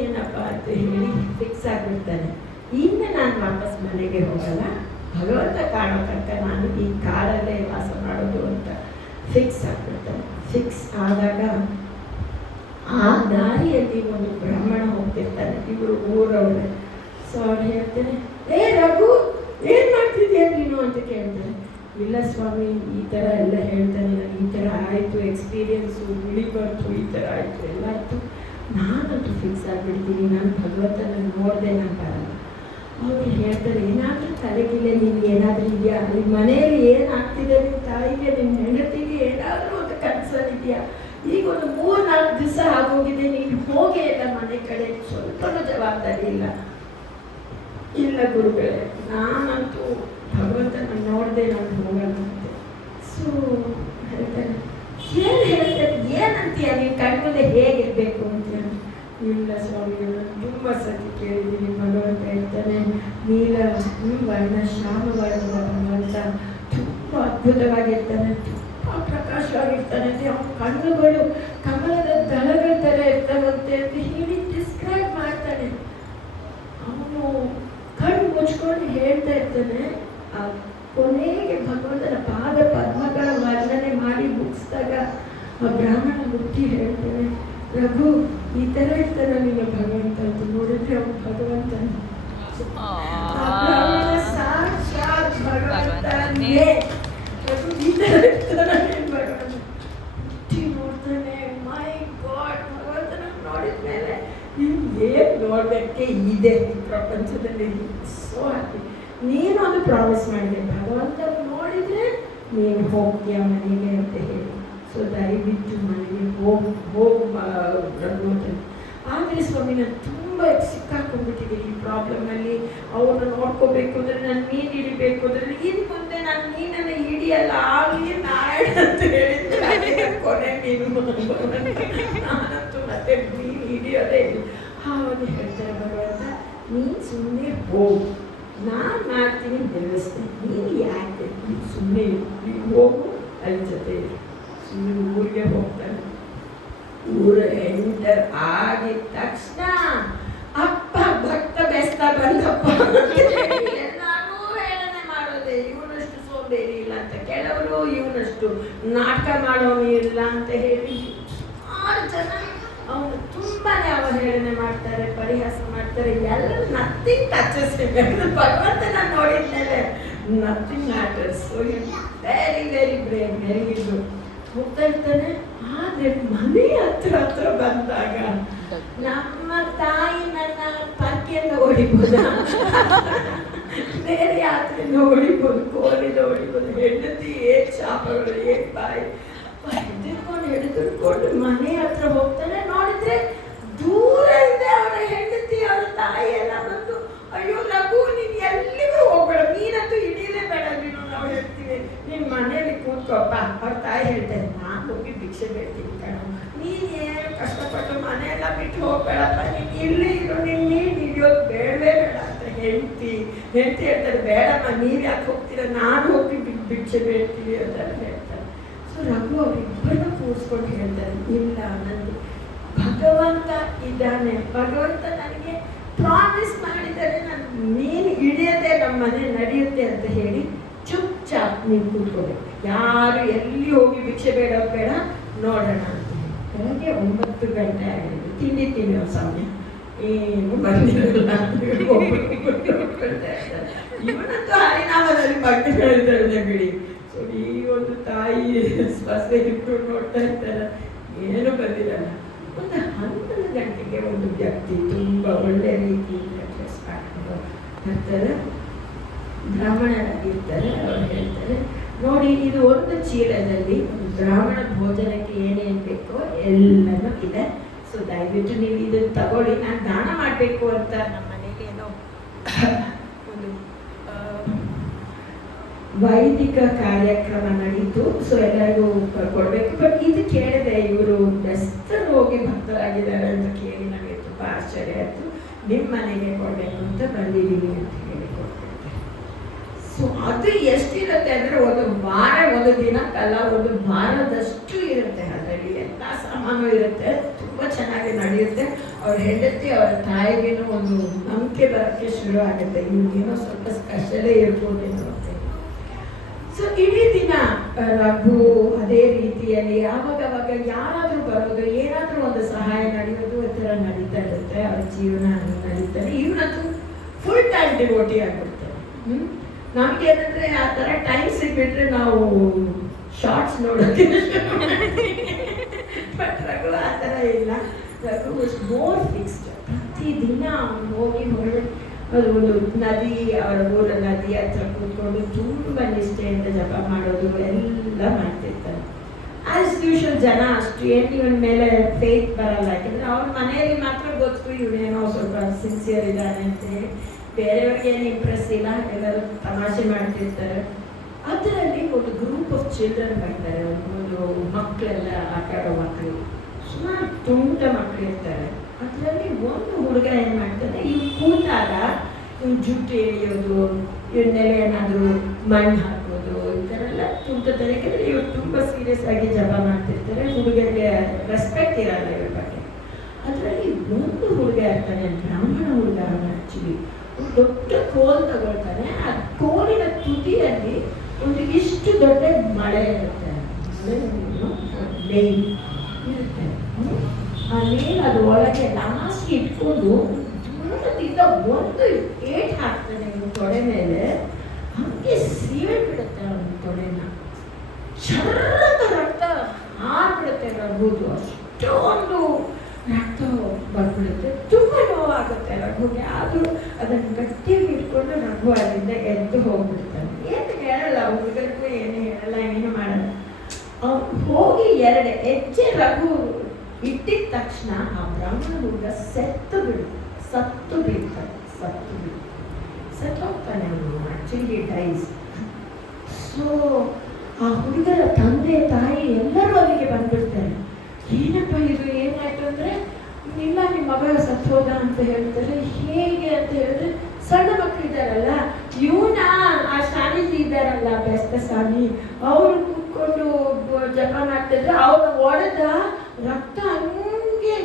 ಏನಪ್ಪ ಅಂತ ಹೇಳಿ ಫಿಕ್ಸ್ ಆಗಿರ್ತಾನೆ. ಇನ್ನು ನಾನು ವಾಪಸ್ ಮನೆಗೆ ಹೋಗಲ್ಲ, ಭಗವಂತ ಕಾಣೋ ತನಕ ನಾನು ಈ ಕಾಡಲ್ಲೇ ವಾಸ ಮಾಡೋದು ಅಂತ ಫಿಕ್ಸ್ ಆಗ್ಬಿಡ್ತಾನೆ. ಫಿಕ್ಸ್ ಆದಾಗ ಆ ದಾರಿಯಲ್ಲಿ ಒಂದು ಬ್ರಾಹ್ಮಣ ಹೋಗ್ತಿರ್ತಾನೆ, ಇವರು ಊರವ್ರೆ. ಸೊ ಅವ್ರು ಹೇಳ್ತಾನೆ, ಏ ರಘು, ಏನು ಮಾಡ್ತಿದ್ಯಾ ನೀನು ಅಂತ ಕೇಳ್ತಾನೆ. ಇಲ್ಲ ಸ್ವಾಮಿ, ಈ ಥರ ಎಲ್ಲ ಹೇಳ್ತಾನೆ, ನಾನು ಈ ಥರ ಆಯಿತು, ಎಕ್ಸ್ಪೀರಿಯನ್ಸು ಬಿಳಿ ಬಂತು, ಈ ಥರ ಆಯಿತು, ಎಲ್ಲ ಆಯಿತು, ನಾನಂತೂ ಫಿಕ್ಸ್ ಆಗಿಬಿಡ್ತೀನಿ, ನಾನು ಭಗವಂತನ ನೋಡಿದೆ, ನಾನು ಬರಲ್ಲ. ಅವ್ರು ಹೇಳ್ತಾರೆ, ಏನಾದರೂ ತಲೆಗಿಲೆ ನಿನ್ಗೆ ಏನಾದರೂ ಇದೆಯಾ, ನಿಮ್ಮ ಮನೆಯಲ್ಲಿ ಏನಾಗ್ತಿದೆ, ನಿಮ್ಮ ತಾಯಿಗೆ, ನಿಮ್ಮ ಹೆಂಡತಿಗೆ ಏನಾದರೂ ಒಂದು ಕನ್ಸರ್ನ್ ಇದೆಯಾ, ಈಗ ಒಂದು 3 ಜವಾಬ್ದಾರಿ ಇಲ್ಲ. ಇಲ್ಲ ಗುರುಗಳೇ, ನಾನಂತೂ ಭಗವಂತನ ನೋಡದೆ ನಾನು ಹೋಗಲ್ಲ ಅಂತೆ. ಸೊ ಹೇಳ್ತಾನೆ, ಏನು ಹೇಳ್ತಾರೆ, ಏನಂತೀಯ ನೀನು ಕಣ್ಮುಂದೆ ಹೇಗಿರ್ಬೇಕು ಅಂತ. ಇಲ್ಲ ಸ್ವಾಮಿ, ನಾನು ತುಂಬ ಸತಿ ಕೇಳಿದ್ದೀನಿ. ಭಗವಂತ ಹೇಳ್ತಾನೆ, ನೀಲ ವರ್ಣ ಶ್ಯಾಮ ವರ್ಣದ ಭಗವಂತ ತುಂಬ ಅದ್ಭುತವಾಗಿರ್ತಾನೆ, ತುಂಬ ಪ್ರಕಾಶವಾಗಿರ್ತಾನೆ. ಅವನ ಕಣ್ಣುಗಳು ಕಮಲದ ದಳಗಳ ಥರ ಇರ್ತಾವಂತೆ ಅಂತ ಹೇಳಿ ಡಿಸ್ಕ್ರೈಬ್ ಮಾಡ್ತಾನೆ. ಅವನು ಕಣ್ಣು ಮುಚ್ಕೊಂಡು ಹೇಳ್ತಾ ಇರ್ತಾನೆ. ಆ ಕೊನೆಗೆ ಭಗವಂತನ ಪಾದ ಪದ್ಮಗಳ ವರ್ಣನೆ ಮಾಡಿ ಮುಗಿಸಿದಾಗ ಆ ಬ್ರಾಹ್ಮಣ ಮುಟ್ಟಿ ಹೇಳ್ತಾನೆ, ರಘು ಈ ಥರ ಇರ್ತಾನೆ ನಿನ್ನ ಭಗವಂತ ಅಂತ. ನೋಡಿದ್ರೆ ಅವನು ಭಗವಂತ, ಸಾಕ್ಷಾತ್ ಭಗವಂತನೇ. ರಘು ಈ ಥರ ಇರ್ತಾನೆ ನಿನ್ನ ಭಗವಂತ. ಮುಟ್ಟಿ ನೋಡ್ತಾನೆ, ಮೈ ಗಾಡ್, ಭಗವಂತನ ನೋಡಿದ ಮೇಲೆ ಏನು ನೋಡೋಕ್ಕೆ ಇದೆ ಈ ಪ್ರಪಂಚದಲ್ಲಿ. So happy. ನೀನು ಅದು ಪ್ರಾಮಿಸ್ ಮಾಡಿದೆ, ಭಗವಂತ ನೋಡಿದರೆ ನೀನು ಹೋಗ್ತೀಯ ಮನೆಗೆ ಅಂತ ಹೇಳಿ. ಸೊ ದಯವಿಟ್ಟು ಮನೆಗೆ ಹೋಗು ರಘುವಂತ. ಆದರೆ ಸ್ವಾಮಿ, ನಾನು ತುಂಬ ಸಿಕ್ಕಾಕೊಂಡ್ಬಿಟ್ಟಿದ್ದೀನಿ ಈ ಪ್ರಾಬ್ಲಮಲ್ಲಿ. ಅವ್ರನ್ನ ನೋಡ್ಕೋಬೇಕು ಅಂದರೆ ನಾನು ಮೀನು ಹಿಡಿಬೇಕು ಅಂದರೆ ಇನ್ನು ಮುಂದೆ ನಾನು ಮೀನನ್ನು ಹಿಡಿಯಲ್ಲ, ಆ ಮೀನು ನಾರಾಯಣ ಅಂತ ಹೇಳಿದ್ರೆ ಕೊನೆ ಮೀನು. ನಾನಂತೂ ಮತ್ತೆ ಮೀನು ಹಿಡಿಯೋದೇ ಇಲ್ಲ. ಆವಾಗ ಹೇಳ್ತಾರೆ ಭಗವಂತ, ನೀನು ಸುಮ್ಮನೆ ಹೋಗು, ನಾನು ಮಾಡ್ತೀನಿ, ಬೆಳೆಸ್ತೀನಿ, ನೀನು ಯಾಕೆ ಸುಮ್ಮನೆ ನೀನು ಹೋಗು, ಅಲ್ಲಿ ಜೊತೆ ಸುಮ್ಮನೆ ಊರಿಗೆ ಹೋಗ್ತಾನೆ. ಊರ ಎಂಟರ್ ಆಗಿದ ತಕ್ಷಣ ಅಪ್ಪ ಭಕ್ತ ಬೆಸ್ತ ಬಂದಪ್ಪ ನಾನು ಹೇಳನೆ ಮಾಡೋದೆ, ಇವನಷ್ಟು ಸೋಂಬೇರಿ ಇಲ್ಲ ಅಂತ ಕೆಲವರು, ಇವನಷ್ಟು ನಾಟಕ ಮಾಡೋನು ಇಲ್ಲ ಅಂತ ಹೇಳಿ 6 ಜನ ಅವನು ತುಂಬಾನೇ ಅವ ಹೇಳನೆ ಮಾಡ್ತಾರೆ, ಪರಿಹಾಸ ಮಾಡ್ತಾರೆ. ಎಲ್ಲ ನಥಿಂಗ್ ಟಚಸ್ ಭಗವಂತನ ನೋಡಿದ್ಮೇಲೆ nothing matters. So very very brave, very ಇದು ಹೋಗ್ತಾ ಇರ್ತಾನೆ. ಆದರೆ ಮನೆ ಹತ್ರ ಬಂದಾಗ ನಮ್ಮ ತಾಯಿ ನನ್ನ ಪರ್ಕೆಯಿಂದ ಹೊಡಿಬೋದ, ಬೇರೆ ಯಾತ್ರೆಯಿಂದ ಹೊಡಿಬೋದು, ಕೋಲಿಂದ ಹೊಡಿಬೋದು, ಹೆಂಡತಿ ಏನ್ ಶಾಪಗಳು, ಏನ್ ಬಾಯಿ ಹಿಡಿದುಕೊಂಡು ಮನೆ ಹತ್ರ ಹೋಗ್ತಾನೆ. ನೋಡಿದ್ರೆ ದೂರ ಇದೆ ಅವರ ಹೆಂಡತಿ, ಅವರ ತಾಯಿ ಎಲ್ಲ ಬಂದು, ಅಯ್ಯೋ ರಘು ನೀನು ಎಲ್ಲಿಗೂ ಹೋಗ್ಬೇಡ, ನೀನಂತೂ ಹಿಡಿಯಲೇ ಬೇಡ, ನೀನು ನಾವು ಹೇಳ್ತೀವಿ, ನಿನ್ನ ಮನೇಲಿ ಕೂತ್ಕೋಪ್ಪ. ಅವ್ರ ತಾಯಿ ಹೇಳ್ತಾರೆ, ನಾನು ಹೋಗಿ ಭಿಕ್ಷೆ ಬೇಡ್ತೀನಿ ಕಣ, ನೀನು ಏನು ಕಷ್ಟಪಟ್ಟು ಮನೆಯೆಲ್ಲ ಬಿಟ್ಟು ಹೋಗ್ಬೇಡಪ್ಪ, ನೀನು ಇಲ್ಲೇ ಇರೋ, ನೀನು ನೀನು ಹಿಡಿಯೋದು ಬೇಡವೇ ಬೇಡ ಅಂತ ಹೆಂಡತಿ ಹೇಳ್ತಾರೆ, ಬೇಡಮ್ಮ ನೀವು ಯಾಕೆ ಹೋಗ್ತೀರ, ನಾನು ಹೋಗಿ ಭಿಕ್ಷೆ ಬೇಡ್ತೀವಿ ಅಂತ ಹೇಳ್ತಾರೆ. ಸೊ ರಘು ಅವರಿಬ್ಬರನ್ನ ಕೂರಿಸ್ಕೊಂಡು ಹೇಳ್ತಾರೆ, ಇಲ್ಲ ನನಗೆ ಭಗವಂತ ಇದ್ದಾನೆ, ಭಗವಂತ ನನಗೆ ಪ್ರಾಮಿಸ್ ಮಾಡಿದರೆ ನಾನು ನೀನು ಹಿಡಿಯದೆ ನಮ್ಮ ಮನೆ ನಡೆಯುತ್ತೆ ಅಂತ ಹೇಳಿ ಚುಪ್ಚಾಪ್ ನೀವು ಕೂತ್ಕೋಬೇಕು, ಯಾರು ಎಲ್ಲಿ ಹೋಗಿ ಭಿಕ್ಷೆ ಬೇಡ ನೋಡೋಣ ಅಂತ. ಬೆಳಗ್ಗೆ 9 ಗಂಟೆ ಆಗಿದೆ, ತಿಂಡಿ ತಿನ್ನೋ ಸಮಯ, ಏನು ಬಂದಿರಲ್ಲ. ಇವನಂತೂ ಹರಿನಾಮದಲ್ಲಿ ಭಕ್ತಿಗಳಿದ್ದಾರೆ ಬಿಡಿ. ಸೊ ಈ ಒಂದು ತಾಯಿ ಸ್ವಸ್ಥ ಇಟ್ಕೊಂಡು ನೋಡ್ತಾ ಇರ್ತಾರೆ, ಏನು ಬಂದಿರಲ್ಲ. ಒಂದು 11 ಗಂಟೆಗೆ ಒಂದು ವ್ಯಕ್ತಿ ತುಂಬ ಒಳ್ಳೆ ರೀತಿಯಿಂದ ಡ್ರೆಸ್ ಹಾಕೊಂಡು ಬರ್ತಾರೆ, ಬ್ರಾಹ್ಮಣರಾಗಿರ್ತಾರೆ. ಅವ್ರು ಹೇಳ್ತಾರೆ, ನೋಡಿ ಇದು ಒಂದು ಚೀಲದಲ್ಲಿ ಒಂದು ಬ್ರಾಹ್ಮಣ ಭೋಜನಕ್ಕೆ ಏನೇನು ಬೇಕೋ ಎಲ್ಲನೂ ಇದೆ. ಸೊ ದಯವಿಟ್ಟು ನೀವು ಇದನ್ನು ತಗೊಳ್ಳಿ, ನಾನು ದಾನ ಮಾಡಬೇಕು ಅಂತ ನಮ್ಮ ಮನೆಗೆ ಏನೋ ಒಂದು ವೈದಿಕ ಕಾರ್ಯಕ್ರಮ ನಡೀತು. ಸೊ ಎಲ್ಲರಿಗೂ ಕೊಡಬೇಕು. ಬಟ್ ಇದು ಕೇಳಿದೆ, ಇವರು ಬೆಸ್ತರು ಹೋಗಿ ಭಕ್ತರಾಗಿದ್ದಾರೆ ಅಂತ ಕೇಳಿ ನನಗೆ ತುಂಬ ಆಶ್ಚರ್ಯ ಆಯಿತು. ನಿಮ್ಮ ಮನೆಗೆ ಕೊಡಬೇಕು ಅಂತ ಬಂದಿದ್ದೀನಿ ಅಂತ ಹೇಳಿ ಕೊಡ್ತಿದ್ದೆ. ಸೊ ಅದು ಎಷ್ಟಿರುತ್ತೆ ಅಂದರೆ ಒಂದು ದಿನಕ್ಕಲ್ಲ, ಒಂದು ವಾರದಷ್ಟು ಇರುತ್ತೆ. ಅದರಲ್ಲಿ ಎಲ್ಲ ಸಾಮಾನು ಇರುತ್ತೆ, ತುಂಬ ಚೆನ್ನಾಗಿ ನಡೆಯುತ್ತೆ. ಅವ್ರ ಹೆಂಡತಿ ಅವರ ತಾಯಿಗೇನೋ ಒಂದು ನಂಬಿಕೆ ಬರೋಕ್ಕೆ ಶುರು ಆಗುತ್ತೆ, ಇವ್ರಿಗೇನೋ ಸ್ವಲ್ಪ ಸ್ಪೆಷಲೇ ಇರ್ಬೋದೇನೋ ಅಂತ. ಸೊ ಇಡೀ ದಿನ ರಘು ಅದೇ ರೀತಿಯಲ್ಲಿ ಯಾವಾಗವಾಗ ಯಾರಾದರೂ ಬರೋದು, ಏನಾದರೂ ಒಂದು ಸಹಾಯ ನಡೆಯೋದು, ಈ ಥರ ನಡೀತಾ ಇರುತ್ತೆ. ಅವ್ರ ಜೀವನ ನಡೀತಾರೆ. ಇವನಂತೂ ಫುಲ್ ಟೈಮ್ ಡಿವೋಟಿ ಆಗಿಬಿಡ್ತಾರೆ. ನಮಗೆ ಏನಂದರೆ ಆ ಥರ ಟೈಮ್ ಸಿಗ್ಬಿಟ್ರೆ ನಾವು ಶಾರ್ಟ್ಸ್ ನೋಡೋಕ್ಕೆ ಬಟ್ ರಘು ಆ ಥರ ಇಲ್ಲ. Raghu was more fixed. ಪ್ರತಿದಿನ ಅವನು ಹೋಗಿ ಹೊರಗೆ ಅದು ಒಂದು ನದಿ, ಅವರ ಊರ ನದಿ ಹತ್ರ ಕೂತ್ಕೊಂಡು ತುಂಬ ನಿಷ್ಠೆಯಿಂದ ಜಪ ಮಾಡೋದು ಎಲ್ಲ ಮಾಡ್ತಿರ್ತಾರೆ. ಆಸ್ ಯೂಶುವಲ್ ಜನ ಅಷ್ಟು ಏನು ಇವನ ಮೇಲೆ ಫೇತ್ ಬರಲ್ಲ. ಯಾಕಂದರೆ ಅವ್ರ ಮನೆಯಲ್ಲಿ ಮಾತ್ರ ಗೊತ್ತು ಇವನೇನೋ ಸ್ವಲ್ಪ ಸಿನ್ಸಿಯರ್ ಇದ್ದಾನೆ ಅಂತೇಳಿ. ಬೇರೆಯವ್ರಿಗೆ ಏನು ಇಂಪ್ರೆಸ್ ಇಲ್ಲ, ಎಲ್ಲರೂ ತಮಾಷೆ ಮಾಡ್ತಿರ್ತಾರೆ. ಅದರಲ್ಲಿ ಒಂದು ಗ್ರೂಪ್ ಆಫ್ ಚಿಲ್ಡ್ರನ್ ಬರ್ತಾರೆ, ಒಂದು ಮಕ್ಕಳೆಲ್ಲ ಆಟ ಆಡೋ ಮಕ್ಕಳು, ಸುಮಾರು ತುಂಟ ಮಕ್ಕಳು ಇರ್ತಾರೆ. ಅದರಲ್ಲಿ ಒಂದು ಹುಡುಗ ಏನು ಮಾಡ್ತಾನೆ, ಇವ್ನು ಕೂತಾಗ ಇವ್ನು ಜುಟ್ಟು ಎಳೆಯೋದು, ಇವನ್ನೆಲ್ಲ ಏನಾದರೂ ಮಣ್ಣು ಹಾಕೋದು, ಈ ಥರ ಎಲ್ಲ ತುಂಟತಾರೆ. ಯಾಕಂದರೆ ಇವ್ರು ತುಂಬ ಸೀರಿಯಸ್ ಆಗಿ ಜಪ ಮಾಡ್ತಿರ್ತಾರೆ, ಹುಡುಗರಿಗೆ ರೆಸ್ಪೆಕ್ಟ್ ಇರಲ್ಲ ಇವ್ರ ಬಗ್ಗೆ. ಅದರಲ್ಲಿ ಒಂದು ಹುಡುಗ ಇರ್ತಾನೆ, ಬ್ರಾಹ್ಮಣ ಹುಡುಗ ಆ್ಯಕ್ಚುಲಿ. ಒಂದು ದೊಡ್ಡ ಕೋಲ್ ತಗೊಳ್ತಾನೆ, ಆ ಕೋಲಿನ ತುದಿಯಲ್ಲಿ ಒಂದು ಇಷ್ಟು ದೊಡ್ಡ ಮಳೆ ಇರುತ್ತೆ, ನೇಲ್ ಇರುತ್ತೆ. ಆ ನೇಲ್ ಅದು ಒಳಗೆ ಲಾಸ್ಟ್ ಇಟ್ಕೊಂಡು ದೂರದಿಂದ ಒಂದು ಏಟ್ ಹಾಕ್ತಾನೆ ಇವನು ತೊಡೆ ಮೇಲೆ. ಹಾಗೆ ಸೀವೆ ಬಿಡುತ್ತೆ ಅವನ ತೊಡೆನ, ಚರ್ರದ ರಕ್ತ ಹಾಕ್ಬಿಡುತ್ತೆ ರಘುದು. ಅಷ್ಟೊಂದು ರಕ್ತ ಬಂದ್ಬಿಡುತ್ತೆ, ತುಂಬ ನೋವಾಗುತ್ತೆ ರಘುಗೆ. ಆದರೂ ಅದನ್ನು ಗಟ್ಟಿಯಾಗಿ ಇಟ್ಕೊಂಡು ರಘು ಅಲ್ಲಿಂದ ಎದ್ದು ಹೋಗ್ಬಿಡ್ತಾನೆ. ಏನು ಹೇಳಲ್ಲ, ಹುಡುಗರಿಗೂ ಏನು ಹೇಳಲ್ಲ, ಏನು ಮಾಡಲ್ಲ. ಅವ್ನು ಹೋಗಿ 2 ಹೆಜ್ಜೆ ರಘು ಇಟ್ಟಿದ ತಕ್ಷಣ ಆ ಬ್ರಾಹ್ಮಣ ಹುಡುಗ ಸತ್ತು ಬೀಳ್ತಾನೆ, ಸತ್ತೋಗ್ತಾನೆ ಅವನು. Actually dies. ಸೊ ಆ ಹುಡುಗರ ತಂದೆ ತಾಯಿ ಎಲ್ಲರೂ ಅಲ್ಲಿಗೆ ಬಂದ್ಬಿಡ್ತಾರೆ. ಏನಪ್ಪ ಇದು ಏನಾಯ್ತು ಅಂದರೆ, ಇಲ್ಲ ನಿಮ್ಮ ಮಗ ಸತ್ತೋದ ಅಂತ ಹೇಳ್ತಾರೆ. ಹೇಗೆ ಅಂತ ಹೇಳಿದ್ರೆ, ಸಣ್ಣ ಮಕ್ಕಳಿದ್ದಾರಲ್ಲ, ಇವನ ಆ ಸ್ವಾಮೀಜಿ ಇದ್ದಾರಲ್ಲ, ಬೆಸ್ತ ಸ್ವಾಮಿ, ಅವರು ಕೂತ್ಕೊಂಡು ಜಪ ಮಾಡ್ತಿದ್ರೆ ಅವ್ರು ಒಡೆದ ರಕ್ತ ಹಂಗೆ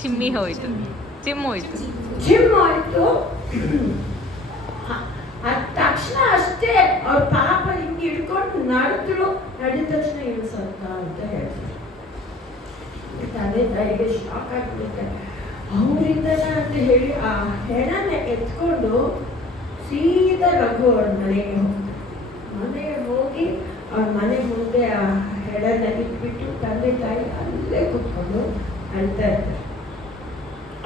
ಚಿಮ್ಮಿ ಹೋಯ್ತು. ಅದ ತಕ್ಷಣ ಅಷ್ಟೇ ಅವ್ರ ಪಾಪ ಹಿಂಗೆ ಹಿಡ್ಕೊಂಡು ನಡೆದ ತಕ್ಷಣ ಏನು ಸತ್ತ ಅಂತ ಹೇಳ್ತಾರೆ. ತಂದೆ ತಾಯಿಗೆ ಶಾಕ್ ಆಗಿಬಿಡುತ್ತೆ. ಅವರಿಂದನ ಅಂತ ಹೇಳಿ ಆ ಹೆಣನ ಎತ್ಕೊಂಡು ಸೀದಾ ರಘು ಅವ್ರ ಮನೆಗೆ ಹೋಗಿ ಅವ್ರ ಮನೆ ಮುಂದೆ ಆ ಹೆಣನ ಇಟ್ಬಿಟ್ಟು ತಂದೆ ತಾಯಿ ಅಲ್ಲೇ ಕೂತ್ಕೊಂಡು ಅಳ್ತಾ ಇರ್ತಾರೆ.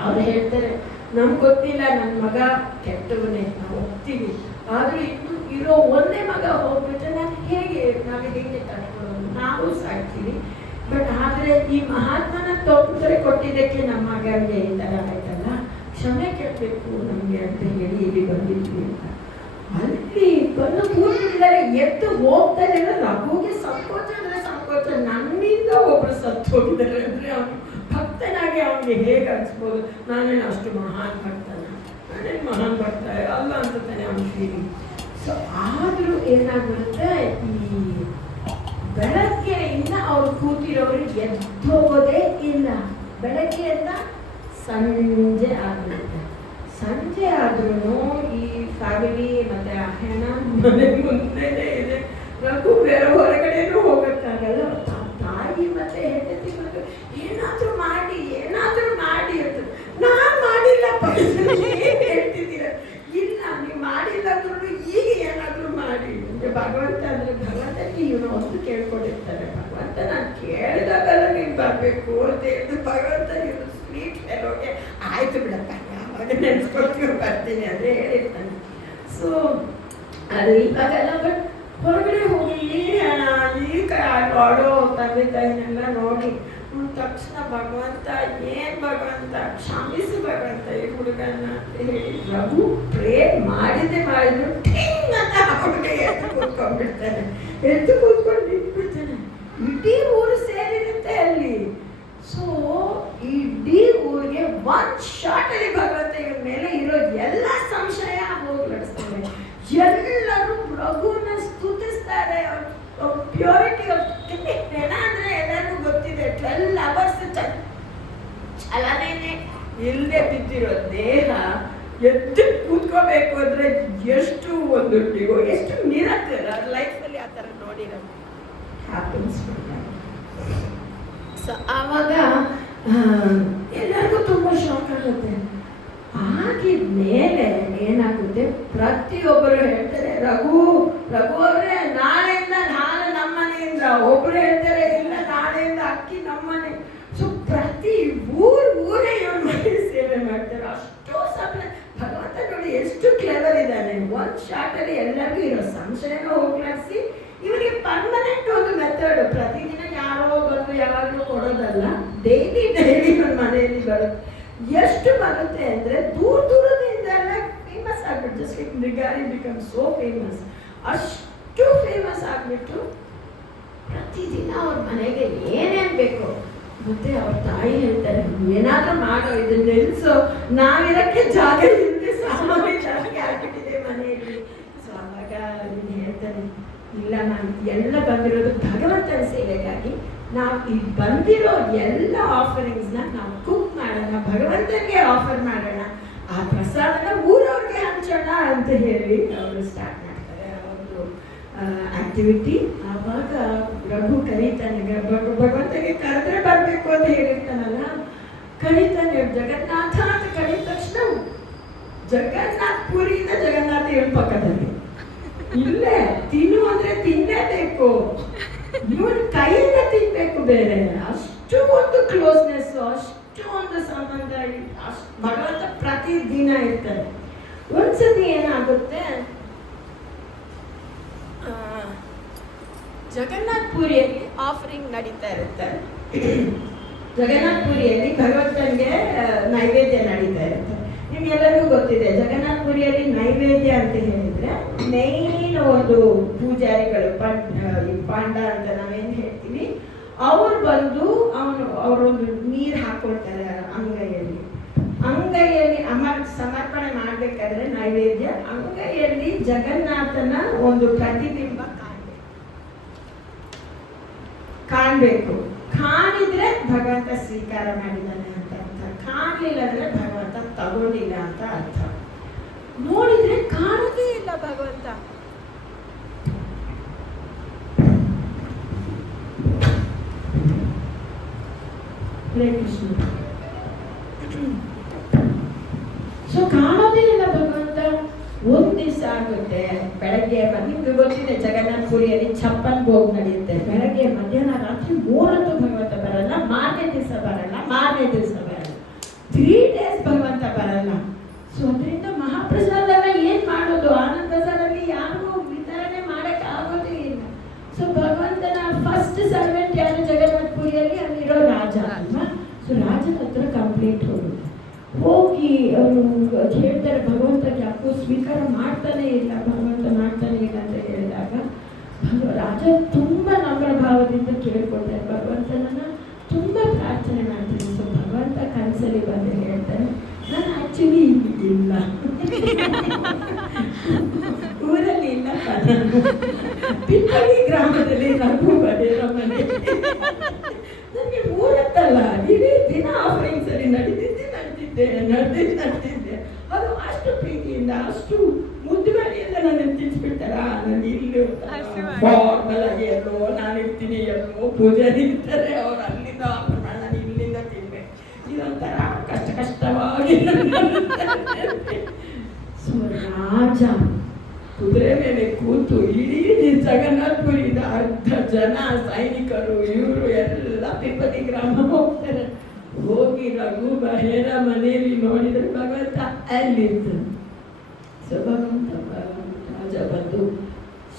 ಅವ್ರು ಹೇಳ್ತಾರೆ, ನಮ್ಗೆ ಗೊತ್ತಿಲ್ಲ, ನನ್ನ ಮಗ ಕೆಟ್ಟವನೇ, ನಾವು ಒಪ್ತೀವಿ, ಆದರೂ ಇನ್ನು ಇರೋ ಒಂದೇ ಮಗ ಹೋಗ್ಬಿಟ್ರೆ ನಾವೇನು ಹೇಗೆ ತಡ್ಕೊಳ್ಳೋದು, ನಾವು ಸಾಕ್ತೀವಿ. ಬಟ್ ಆದರೆ ಈ ಮಹಾತ್ಮನ ತೊಂದರೆ ಕೊಟ್ಟಿದ್ದಕ್ಕೆ ನಮ್ಮ ಮಗನಿಗೆ ಈ ಥರ ಆಯ್ತಲ್ಲ, ಕ್ಷಮೆ ಕೇಳಬೇಕು ನಮಗೆ ಅಂತ ಹೇಳಿ ಇಲ್ಲಿ ಬಂದಿದ್ವಿ ಅಂತ. ಅಲ್ಲಿ ಬಂದು ಕೂತಿದ್ದಾರೆ, ಎದ್ದು ಹೋಗ್ತಾರೆ. ರಘುಗೆ ಸಂಕೋಚ ಅಂದರೆ ಸಂಕೋಚ, ನನ್ನಿಂದ ಒಬ್ಬರು ಸತ್ತು ಹೋಗಿದ್ದಾರೆ ಅಂದರೆ ಅವನು ಭಕ್ತನಾಗಿ ಅವನಿಗೆ ಹೇಗೆ ಅನಿಸ್ಬೋದು, ನಾನೇನು ಅಷ್ಟು ಮಹಾನ್ ಭಕ್ತ ಅಲ್ಲ ಅಂತ ತಾನೆ ಅವನ ಫೀಲಿಂಗ್. ಸೊ ಆದರೂ ಏನಾಗುತ್ತೆ, ಈ ಬೆಳಗ್ಗೆಯಿಂದ ಅವ್ರು ಕೂತಿರೋರಿಗೆ ಎದ್ದೋಗೋದೇ ಇಲ್ಲ. ಬೆಳಗ್ಗೆಯಿಂದ ಸಂಜೆ ಆಗಿರುತ್ತೆ. ಸಂಜೆ ಆದ್ರೂ ಈ ಫ್ಯಾಮಿಲಿ ಮತ್ತು ಆ ಹೆಣ ಮನೆ ಮುಂದೆನೇ ಇದೆ. ರಘು ಬೇರೆ ಹೊರಗಡೆನೂ ಹೋಗೋಕ್ಕಾಗಲ್ಲ. ತಾಯಿ ಮತ್ತೆ ಹೆಂಡತಿ ಮತ್ತು ಏನಾದರೂ ಮಾಡಿ ಅಂತ. ನಾನು ಮಾಡಿಲ್ಲಪ್ಪ, ಏನು ಹೇಳ್ತಿದ್ದೀರ? ಇಲ್ಲ, ನೀವು ಮಾಡಿಲ್ಲ ಅಂದ್ರೂ ಈಗ ಏನಾದರೂ ಮಾಡಿ ಅಂದರೆ ಭಗವಂತ ಭಗವಂತನಿಗೆ ಇವನು ಒಂದು ಕೇಳ್ಕೊಂಡಿರ್ತಾರೆ. ಭಗವಂತ ನಾನು ಕೇಳಿದಾಗಲ್ಲ ನೀನು ಬರಬೇಕು ಅಂತ ಹೇಳಿದ್ರು ಭಗವಂತ ಇವನು ಸ್ವೀಟ್ ಹೇಳೋಕೆ ಆಯಿತು ಬಿಡಪ್ಪ, ಯಾವಾಗ ನೆನೆಸ್ಕೊಳ್ತೀವಿ ಬರ್ತೀನಿ ಅಂದರೆ ಹೇಳಿರ್ತಾನೆ. ಸೊ ಅದು ಇವಾಗೆಲ್ಲ ಬಟ್ ಹೊರಗಡೆ ಹೋಗಿ ಈಗ ಆಡೋ ತಂದೆ ತಾಯಿನೆಲ್ಲ ನೋಡಿ ತಕ್ಷಣ ಭಗವಂತ ಕ್ಷಮಿಸು ಭಗವಂತ ಈ ಹುಡುಗನ ಅಂತ ಹೇಳಿ ರಘು ಪ್ರೇ ಮಾಡಿದ್ರು ಠಿಂಗ್ ಅಂತ ಹುಡುಗ ಎದ್ದು ಕೂತ್ಕೊಂಡು ನಿಂತ್ಬಿಡ್ತಾನೆ. ಇಡೀ ಊರು ಸೇರಿರುತ್ತೆ ಅಲ್ಲಿ. ಸೊ ಇಡೀ ಊರಿಗೆ ಒಂದು ಶಾರ್ಟಲ್ಲಿ ಭಗವಂತ ಇವ್ರ ಮೇಲೆ ಇರೋ ಎಲ್ಲ ಸಂಶಯ ಹೋಗ್ಲಡಿಸ್ತಾರೆ. ಎಲ್ಲರೂ ರಘುನ ಸ್ತುತಿಸ್ತಾರೆ. ಪ್ಯೂರಿಟಿ ಆಫ್ ಹೆಣ ಅಂದರೆ ಎಲ್ಲರಿಗೂ ಗೊತ್ತಿದೆ. 12 hours ಚಲನೇನೆ ಇಲ್ಲದೆ ಬಿದ್ದಿರೋ ದೇಹ ಎದ್ದು ಕೂತ್ಕೋಬೇಕು ಅಂದರೆ ಎಷ್ಟು ಒಂದು ಎಷ್ಟು ಮಿರಾಕಲ್ ಅದು ಲೈಫಲ್ಲಿ ಆ ಥರ ನೋಡಿರೋದು ಹ್ಯಾಪನ್ಸ್. ಸೊ ಆವಾಗ ಎಲ್ಲರಿಗೂ ತುಂಬ ಶಾಕ್ ಆಗುತ್ತೆ. ಆಗಿದ್ಮೇಲೆ ಏನಾಗುತ್ತೆ, ಪ್ರತಿಯೊಬ್ಬರು ಹೇಳ್ತಾರೆ ರಘು ಅವರೇ ನಾಳೆಯಿಂದ ಹಾಲು ನಮ್ಮನೆಯಿಂದ, ಒಬ್ಬರು ಹೇಳ್ತಾರೆ ಇಲ್ಲ ನಾಳೆಯಿಂದ ಅಕ್ಕಿ ನಮ್ಮನೆ. ಸೊ ಪ್ರತಿ ಊರೇ ಇವ್ರ ಮನೆ ಸೇವೆ ಮಾಡ್ತಾರೆ. ಅಷ್ಟು ಸಪ್ಲ ಭಗವಂತ ನೋಡಿ ಎಷ್ಟು ಕ್ಲೆವರ್ ಇದ್ದಾನೆ. ಒಂದು ಶಾರ್ಟಲ್ಲಿ ಎಲ್ಲರಿಗೂ ಇರೋ ಸಂಶಯನ ಹೋಗ್ಲಾಡಿಸಿ ಇವರಿಗೆ ಪರ್ಮನೆಂಟ್ ಒಂದು ಮೆಥಡ್, ಪ್ರತಿದಿನ ಯಾರೋ ಬಂದು ಯಾವಾಗಲೂ ಕೊಡೋದಲ್ಲ, ಡೈಲಿ ಒಂದು ಮನೆಯಲ್ಲಿ ಬರುತ್ತೆ. ಎಷ್ಟು ಬರುತ್ತೆ ಅಂದರೆ ದೂರದಿಂದ ಎಲ್ಲ ಫೇಮಸ್ ಆಗ್ಬಿಟ್ಟು, ಜಸ್ಟ್ ಲೈಕ್ ಮ್ರಿಗಾರಿ ಬಿಕಮ್ ಸೋ ಫೇಮಸ್, ಅಷ್ಟು ಫೇಮಸ್ ಆಗಿಬಿಟ್ಟು ಪ್ರತಿದಿನ ಅವ್ರ ಮನೆಗೆ ಏನೇನು ಬೇಕು. ಮತ್ತೆ ಅವ್ರ ತಾಯಿ ಹೇಳ್ತಾರೆ, ಏನಾದರೂ ಮಾಡೋ, ಇದನ್ನ ನಿಲ್ಲಿಸೋ, ನಾವಿರಕ್ಕೆ ಜಾಗ ಇಲ್ಲದೆ ಸಾಮಾನ್ಯ ಜಾಸ್ತಿ ಆಗ್ಬಿಟ್ಟಿದೆ ಮನೆಯಲ್ಲಿ. ಸೊ ಆವಾಗ ನೀನು ಹೇಳ್ತಾರೆ, ಇಲ್ಲ ನಾನು ಎಲ್ಲ ಬಂದಿರೋದು ಭಗವಂತನ ಸೇವೆಗಾಗಿ, ನಾವು ಈ ಬಂದಿರೋ ಎಲ್ಲ ಆಫರಿಂಗ್ಸ್ನ ನಾವು ಕುಕ್ ಮಾಡೋಣ, ಭಗವಂತನಿಗೆ ಆಫರ್ ಮಾಡೋಣ, ಆ ಪ್ರಸಾದನ ಊರವ್ರಿಗೆ ಹಂಚೋಣ ಅಂತ ಹೇಳಿ ಅವರು ಸ್ಟಾರ್ಟ್ ಮಾಡ್ತಾರೆ ಒಂದು ಆಕ್ಟಿವಿಟಿ. ಆವಾಗ ರಘು ಕರೀತಾನೆ, ಭಗವಂತನಿಗೆ ಕರೆದ್ರೆ ಬರಬೇಕು ಅಂತ ಹೇಳಿರ್ತಾನಲ್ಲ, ಕರೀತಾನೆ ಜಗನ್ನಾಥ ಅಂತ ಕರೀದ ತಕ್ಷಣ ಜಗನ್ನಾಥ್ ಪುರಿಯಿಂದ ಜಗನ್ನಾಥ ಇವನ್ ಪಕ್ಕದಲ್ಲಿ, ಇಲ್ಲೇ ತಿನ್ನು ಅಂದ್ರೆ ತಿನ್ನೇಬೇಕು, ಇವನ್ ಕೈಯಿಂದ ತಿನ್ಬೇಕು, ಬೇರೆ ಅಷ್ಟು ಒಂದು ಕ್ಲೋಸ್ನೆಸ್, ಅಷ್ಟು ಒಂದು ಸಂಬಂಧ, ಅಷ್ಟು ಭಗವಂತ ಪ್ರತಿದಿನ ಇರ್ತಾರೆ. ಒಂದ್ಸತಿ ಏನಾಗುತ್ತೆ, ಜಗನ್ನಾಥ್ ಪುರಿಯಲ್ಲಿ ಆಫರಿಂಗ್ ನಡೀತಾ ಇರುತ್ತೆ. ಜಗನ್ನಾಥ್ ಪುರಿಯಲ್ಲಿ ಭಗವಂತನಿಗೆ ನೈವೇದ್ಯ ನಡೀತಾ ಇರುತ್ತೆ. ನಿಮ್ಗೆಲ್ಲರಿಗೂ ಗೊತ್ತಿದೆ, ಜಗನ್ನಾಥ್ ಪುರಿಯಲ್ಲಿ ನೈವೇದ್ಯ ಅಂತ ಹೇಳಿದ್ರೆ ಮೇನ್ ಒಂದು ಪೂಜಾರಿಗಳು, ಪಾಂಡ ಅಂತ ನಾವೇನು ಹೇಳ್ತೀವಿ, ಅವ್ರು ಬಂದು ಅವರೊಂದು ನೀರು ಹಾಕೊಳ್ತಾರೆ ಅಂಗೈಯಲ್ಲಿ ಸಮರ್ಪಣೆ ಮಾಡಬೇಕಾದ್ರೆ ನೈವೇದ್ಯ ಅಂಗೈಯಲ್ಲಿ ಜಗನ್ನಾಥನ ಒಂದು ಪ್ರತಿಬಿಂಬ ಕಾಣಬೇಕು. ಕಾಣಿದ್ರೆ ಭಗವಂತ ಸ್ವೀಕಾರ ಮಾಡಿದ್ದಾನೆ ಅಂತ ಅರ್ಥ, ಕಾಣಲಿಲ್ಲ ಅಂದ್ರೆ ಭಗವಂತ ತಗೊಂಡಿಲ್ಲ ಅಂತ ಅರ್ಥ. ನೋಡಿದ್ರೆ ಕಾಣೋದೇ ಇಲ್ಲ ಭಗವಂತ. ಹರೇ ಕೃಷ್ಣ. ಸೊ ಕಾಣೋದೇ ಇಲ್ಲ ಭಗವಂತ. ಒಂದ್ ದಿವಸ ಆಗುತ್ತೆ, ಬೆಳಗ್ಗೆ ನಿಮ್ಗೆ ಗೊತ್ತಿದೆ ಜಗನ್ನಾಥ್ ಪುರಿಯಲ್ಲಿ ಛಪ್ಪನ್ ಭೋಗ್ ನಡೆಯುತ್ತೆ. ಬೆಳಗ್ಗೆ ಮಧ್ಯಾಹ್ನ ರಾತ್ರಿ 3 ಹೊತ್ತು ಭಗವಂತ ಬರಲ್ಲ, ಮಾರನೇ ದಿವಸ ಬರಲ್ಲ, 3 days ಭಗವಂತ ಬರಲ್ಲ. ಸೊ ಅದರಿಂದ ಮಹಾಪ್ರಸಾದನ ಏನ್ ಮಾಡೋದು, ಆನಂದ ಪ್ರಸಾದಲ್ಲಿ ಯಾರಿಗೂ ವಿತರಣೆ ಮಾಡಕ್ ಆಗೋದೇ ಇಲ್ಲ. ಸೊ ಭಗವಂತನ ಫಸ್ಟ್ ಸರ್ವೆಂಟ್ ಯಾರು ಜಗನ್ನಾಥ್ ಪುರಿಯಲ್ಲಿ, ಅಲ್ಲಿರೋ ರಾಜ ಅಲ್ವಾ. ಸೊ ರಾಜನ ಹತ್ರ ಕಂಪ್ಲೇಂಟ್ ಹೋಗಿ ಅವರು ಹೇಳ್ತಾರೆ, ಭಗವಂತ ಯಾಕೋ ಸ್ವೀಕಾರ ಮಾಡ್ತಾನೆ ಇಲ್ಲ ಅಂತ ಹೇಳಿದಾಗ ರಾಜ ತುಂಬಾ ನಮ್ರ ಭಾವದಿಂದ ಕೇಳ್ಕೊಳ್ತಾರೆ, ಭಗವಂತನನ್ನ ತುಂಬಾ ಪ್ರಾರ್ಥನೆ ಮಾಡ್ತೀನಿ. ಸೊ ಭಗವಂತ ಕನಸಲ್ಲಿ ಬಂದು ಹೇಳ್ತಾರೆ, ನಾನು ಆಕ್ಚುಲಿ ಇಲ್ಲ, ಊರಲ್ಲಿ ಇಲ್ಲ, ಪಿಪ್ಪಳಿ ಗ್ರಾಮದಲ್ಲಿ ರಘು ಬಡೇರ ಮನೆ, ನನಗೆ ಊರತ್ತಲ್ಲ, ಇಡೀ ದಿನ ಆಫರಿಂಗ್ಸ್ ಅಲ್ಲಿ ನಡೆದಿದ್ದೆ. ಅದು ಅಷ್ಟು ಪ್ರೀತಿಯಿಂದ, ಅಷ್ಟು ಮುದ್ದು ಮಾಡಿಯಿಂದ ನನ್ನ ತಿನ್ಸ್ಬಿಡ್ತಾರ. ನಾನು ಇಲ್ಲಿ ಫಾರ್ಮಲ್ ಆಗಿ ಎಲ್ಲೋ ನಾನಿರ್ತೀನಿ, ಎಲ್ಲೋ ಪೂಜಾರಿ ಇರ್ತಾರೆ, ಅವ್ರು ಅಲ್ಲಿಂದ ಆಫರ್ ಮಾಡಿ ನಾನು ಇಲ್ಲಿಂದ ತಿನ್ಬೇಕು. ಇದೊಂಥರ ಕಷ್ಟವಾಗಿ. ಸೊ ರಾಜ ಕುದುರೆ ಮೇಲೆ ಕೂತು ಇಡೀ ಜಗನ್ನಾಥ್ ಪುರಿಯಿಂದ ಅರ್ಧ ಜನ ಸೈನಿಕರು ಇವರು ಎಲ್ಲ ತಿರುಪತಿ ಗ್ರಾಮ ಹೋಗ್ತಾರೆ. ಹೋಗಿ ರಘು ಬಹೇರ ಮನೆಯಲ್ಲಿ ನೋಡಿದ್ರೆ ಭಗವಂತ ಅಲ್ಲಿರ್ತಾನೆ. ಸೊ ಭಗವಂತ ರಾಜ ಬಂದು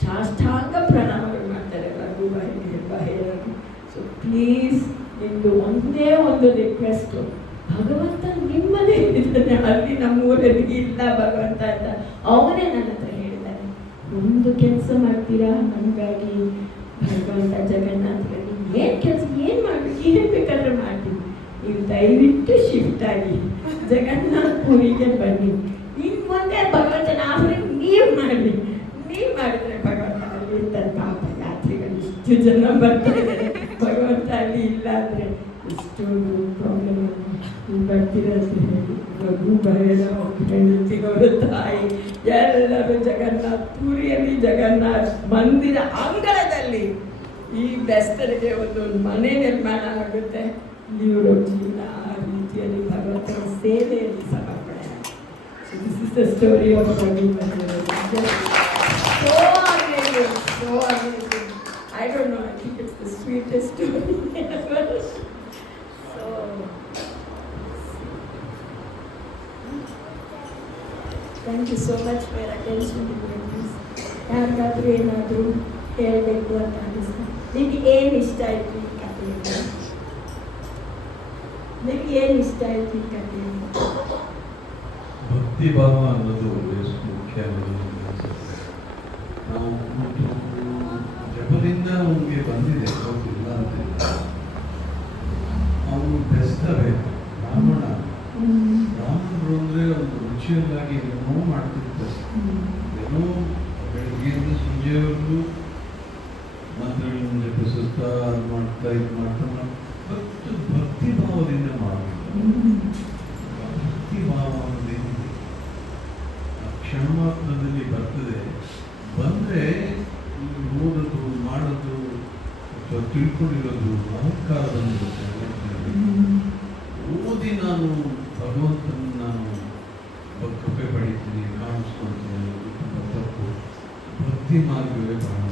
ಸಾಷ್ಟಾಂಗ ಪ್ರಣಾಮಗಳು ಮಾಡ್ತಾರೆ ರಘು ಬಹೇರ. ಸೊ ಪ್ಲೀಸ್ ನಿಮ್ದು ಒಂದೇ ಒಂದು ರಿಕ್ವೆಸ್ಟು, ಭಗವಂತ ನಿಮ್ಮದೇ ಇದ್ದಾನೆ, ಅಲ್ಲಿ ನಮ್ಮೂರಲ್ಲಿ ಇಲ್ಲ ಭಗವಂತ ಅಂತ ಅವನೇ ನನ್ನ ಹತ್ರ ಹೇಳಿದ್ದಾನೆ. ಒಂದು ಕೆಲಸ ಮಾಡ್ತೀರಾ ನಮಗಾಗಿ ಭಗವಂತ ಜಗನ್ನಾಥರಲ್ಲಿ, ಏನು ಕೆಲಸ ಏನು ಮಾಡಬೇಕು, ಏನು ಬೇಕಾದ್ರೆ ಮಾಡ್ತೀವಿ, ನೀವು ದಯವಿಟ್ಟು ಶಿಫ್ಟ್ ಆಗಿ ಜಗನ್ನಾಥ್ ಪುರಿಗೆ ಬನ್ನಿ, ಇನ್ನು ಮುಂದೆ ಭಗವಂತನ ಆಫರಿಂಗ್ ನೀವು ಮಾಡಿದ್ರೆ ಭಗವಂತ ಅಲ್ಲಿ ಇರ್ತಾರೆ. ಪಾಪ ಯಾತ್ರಿಗಳು ಇಷ್ಟು ಜನ ಬರ್ತಾರೆ, ಭಗವಂತ ಅಲ್ಲಿ ಇಲ್ಲ ಅಂದರೆ ಎಷ್ಟು ಪ್ರಾಬ್ಲಮ್ ಬರ್ತಿರೋದು. ರಘು ಬಹೇರ ಹೆಂಡತಿಗೌರ ತಾಯಿ ಎಲ್ಲರೂ ಜಗನ್ನಾಥ್ ಪುರಿಯಲ್ಲಿ ಜಗನ್ನಾಥ್ ಮಂದಿರ ಅಂಗಳದಲ್ಲಿ ಈ ಬೆಸ್ತರಿಗೆ ಒಂದು ಮನೆ ನಿರ್ಮಾಣ ಆಗುತ್ತೆ. ಇವರು ಜೀವನ ಆ ರೀತಿಯಲ್ಲಿ ಭಗವಂತನ ಸೇವೆಯಲ್ಲಿ ಸಮರ್ಪಣೆ. This is the story of Raghu Bahera. So amazing, so amazing. I don't know, I think it's the sweetest story ever. So, thank you so much for your attention. ಯಾರಿಗಾದ್ರೂ ಏನಾದರೂ ಹೇಳಬೇಕು ಅಂತ ಅನಿಸ್ತು. ನಿಮ್ಗೆ ಏನು ಇಷ್ಟ ಆಯ್ತು ಈ ಕಥೆಯಲ್ಲಿ? ನಿಮ್ಗೆ ಏನು ಇಷ್ಟ ಆಯ್ತು ಈ ಕಥೆಯಲ್ಲಿ? ಭಕ್ತಿ ಭಾವ ಅನ್ನೋದು ಎಷ್ಟು ಮುಖ್ಯ ಅನ್ನೋದು ಅನ್ಸುತ್ತೆ. ನಾವು ಜಪದಿಂದ ಅವನಿಗೆ ಬಂದಿದೆ, ಗೊತ್ತಿಲ್ಲ ಅಂತಿಲ್ಲ. ಅವನು ಬೆಸ್ತವೆ ರಾಮನರು ಅಂದರೆ ಒಂದು ರುಚಿಯಲ್ಲಾಗಿ ಏನೋ ಮಾಡ್ತಿರ್ತಾರೆ. ಏನೋ ಬೆಳಗ್ಗೆಯಿಂದ ಸಂಜೆವರೆಗೂ ಮಂತ್ರಗಳನ್ನು ಜಪಿಸುತ್ತಾ ಅದು ಮಾಡ್ತಾ ಇದು ಮಾಡ್ತಾ ಭಕ್ತಿ ಭಾವದಿಂದ ಮಾಡಬೇಕು. ಭಕ್ತಿ ಭಾವ ಅನ್ನೋದೇನಿದೆ ಕ್ಷಣ ಮಾತ್ರದಲ್ಲಿ ಬರ್ತದೆ. ಬಂದರೆ ಓದೋದು ಮಾಡೋದು ಅಥವಾ ತಿಳ್ಕೊಂಡಿರೋದು ಅಹಂಕಾರ ಬಂದಿರುತ್ತೆ. ಓದಿ ನಾನು ಭಗವಂತನ ನಾನು ಕೃಪೆ ಪಡಿತೀನಿ, ಕಾಣಿಸ್ಕೊಳ್ತೀನಿ, ತಪ್ಪು. ಭಕ್ತಿ ಮಾರ್ಗವೇ ಬಹಳ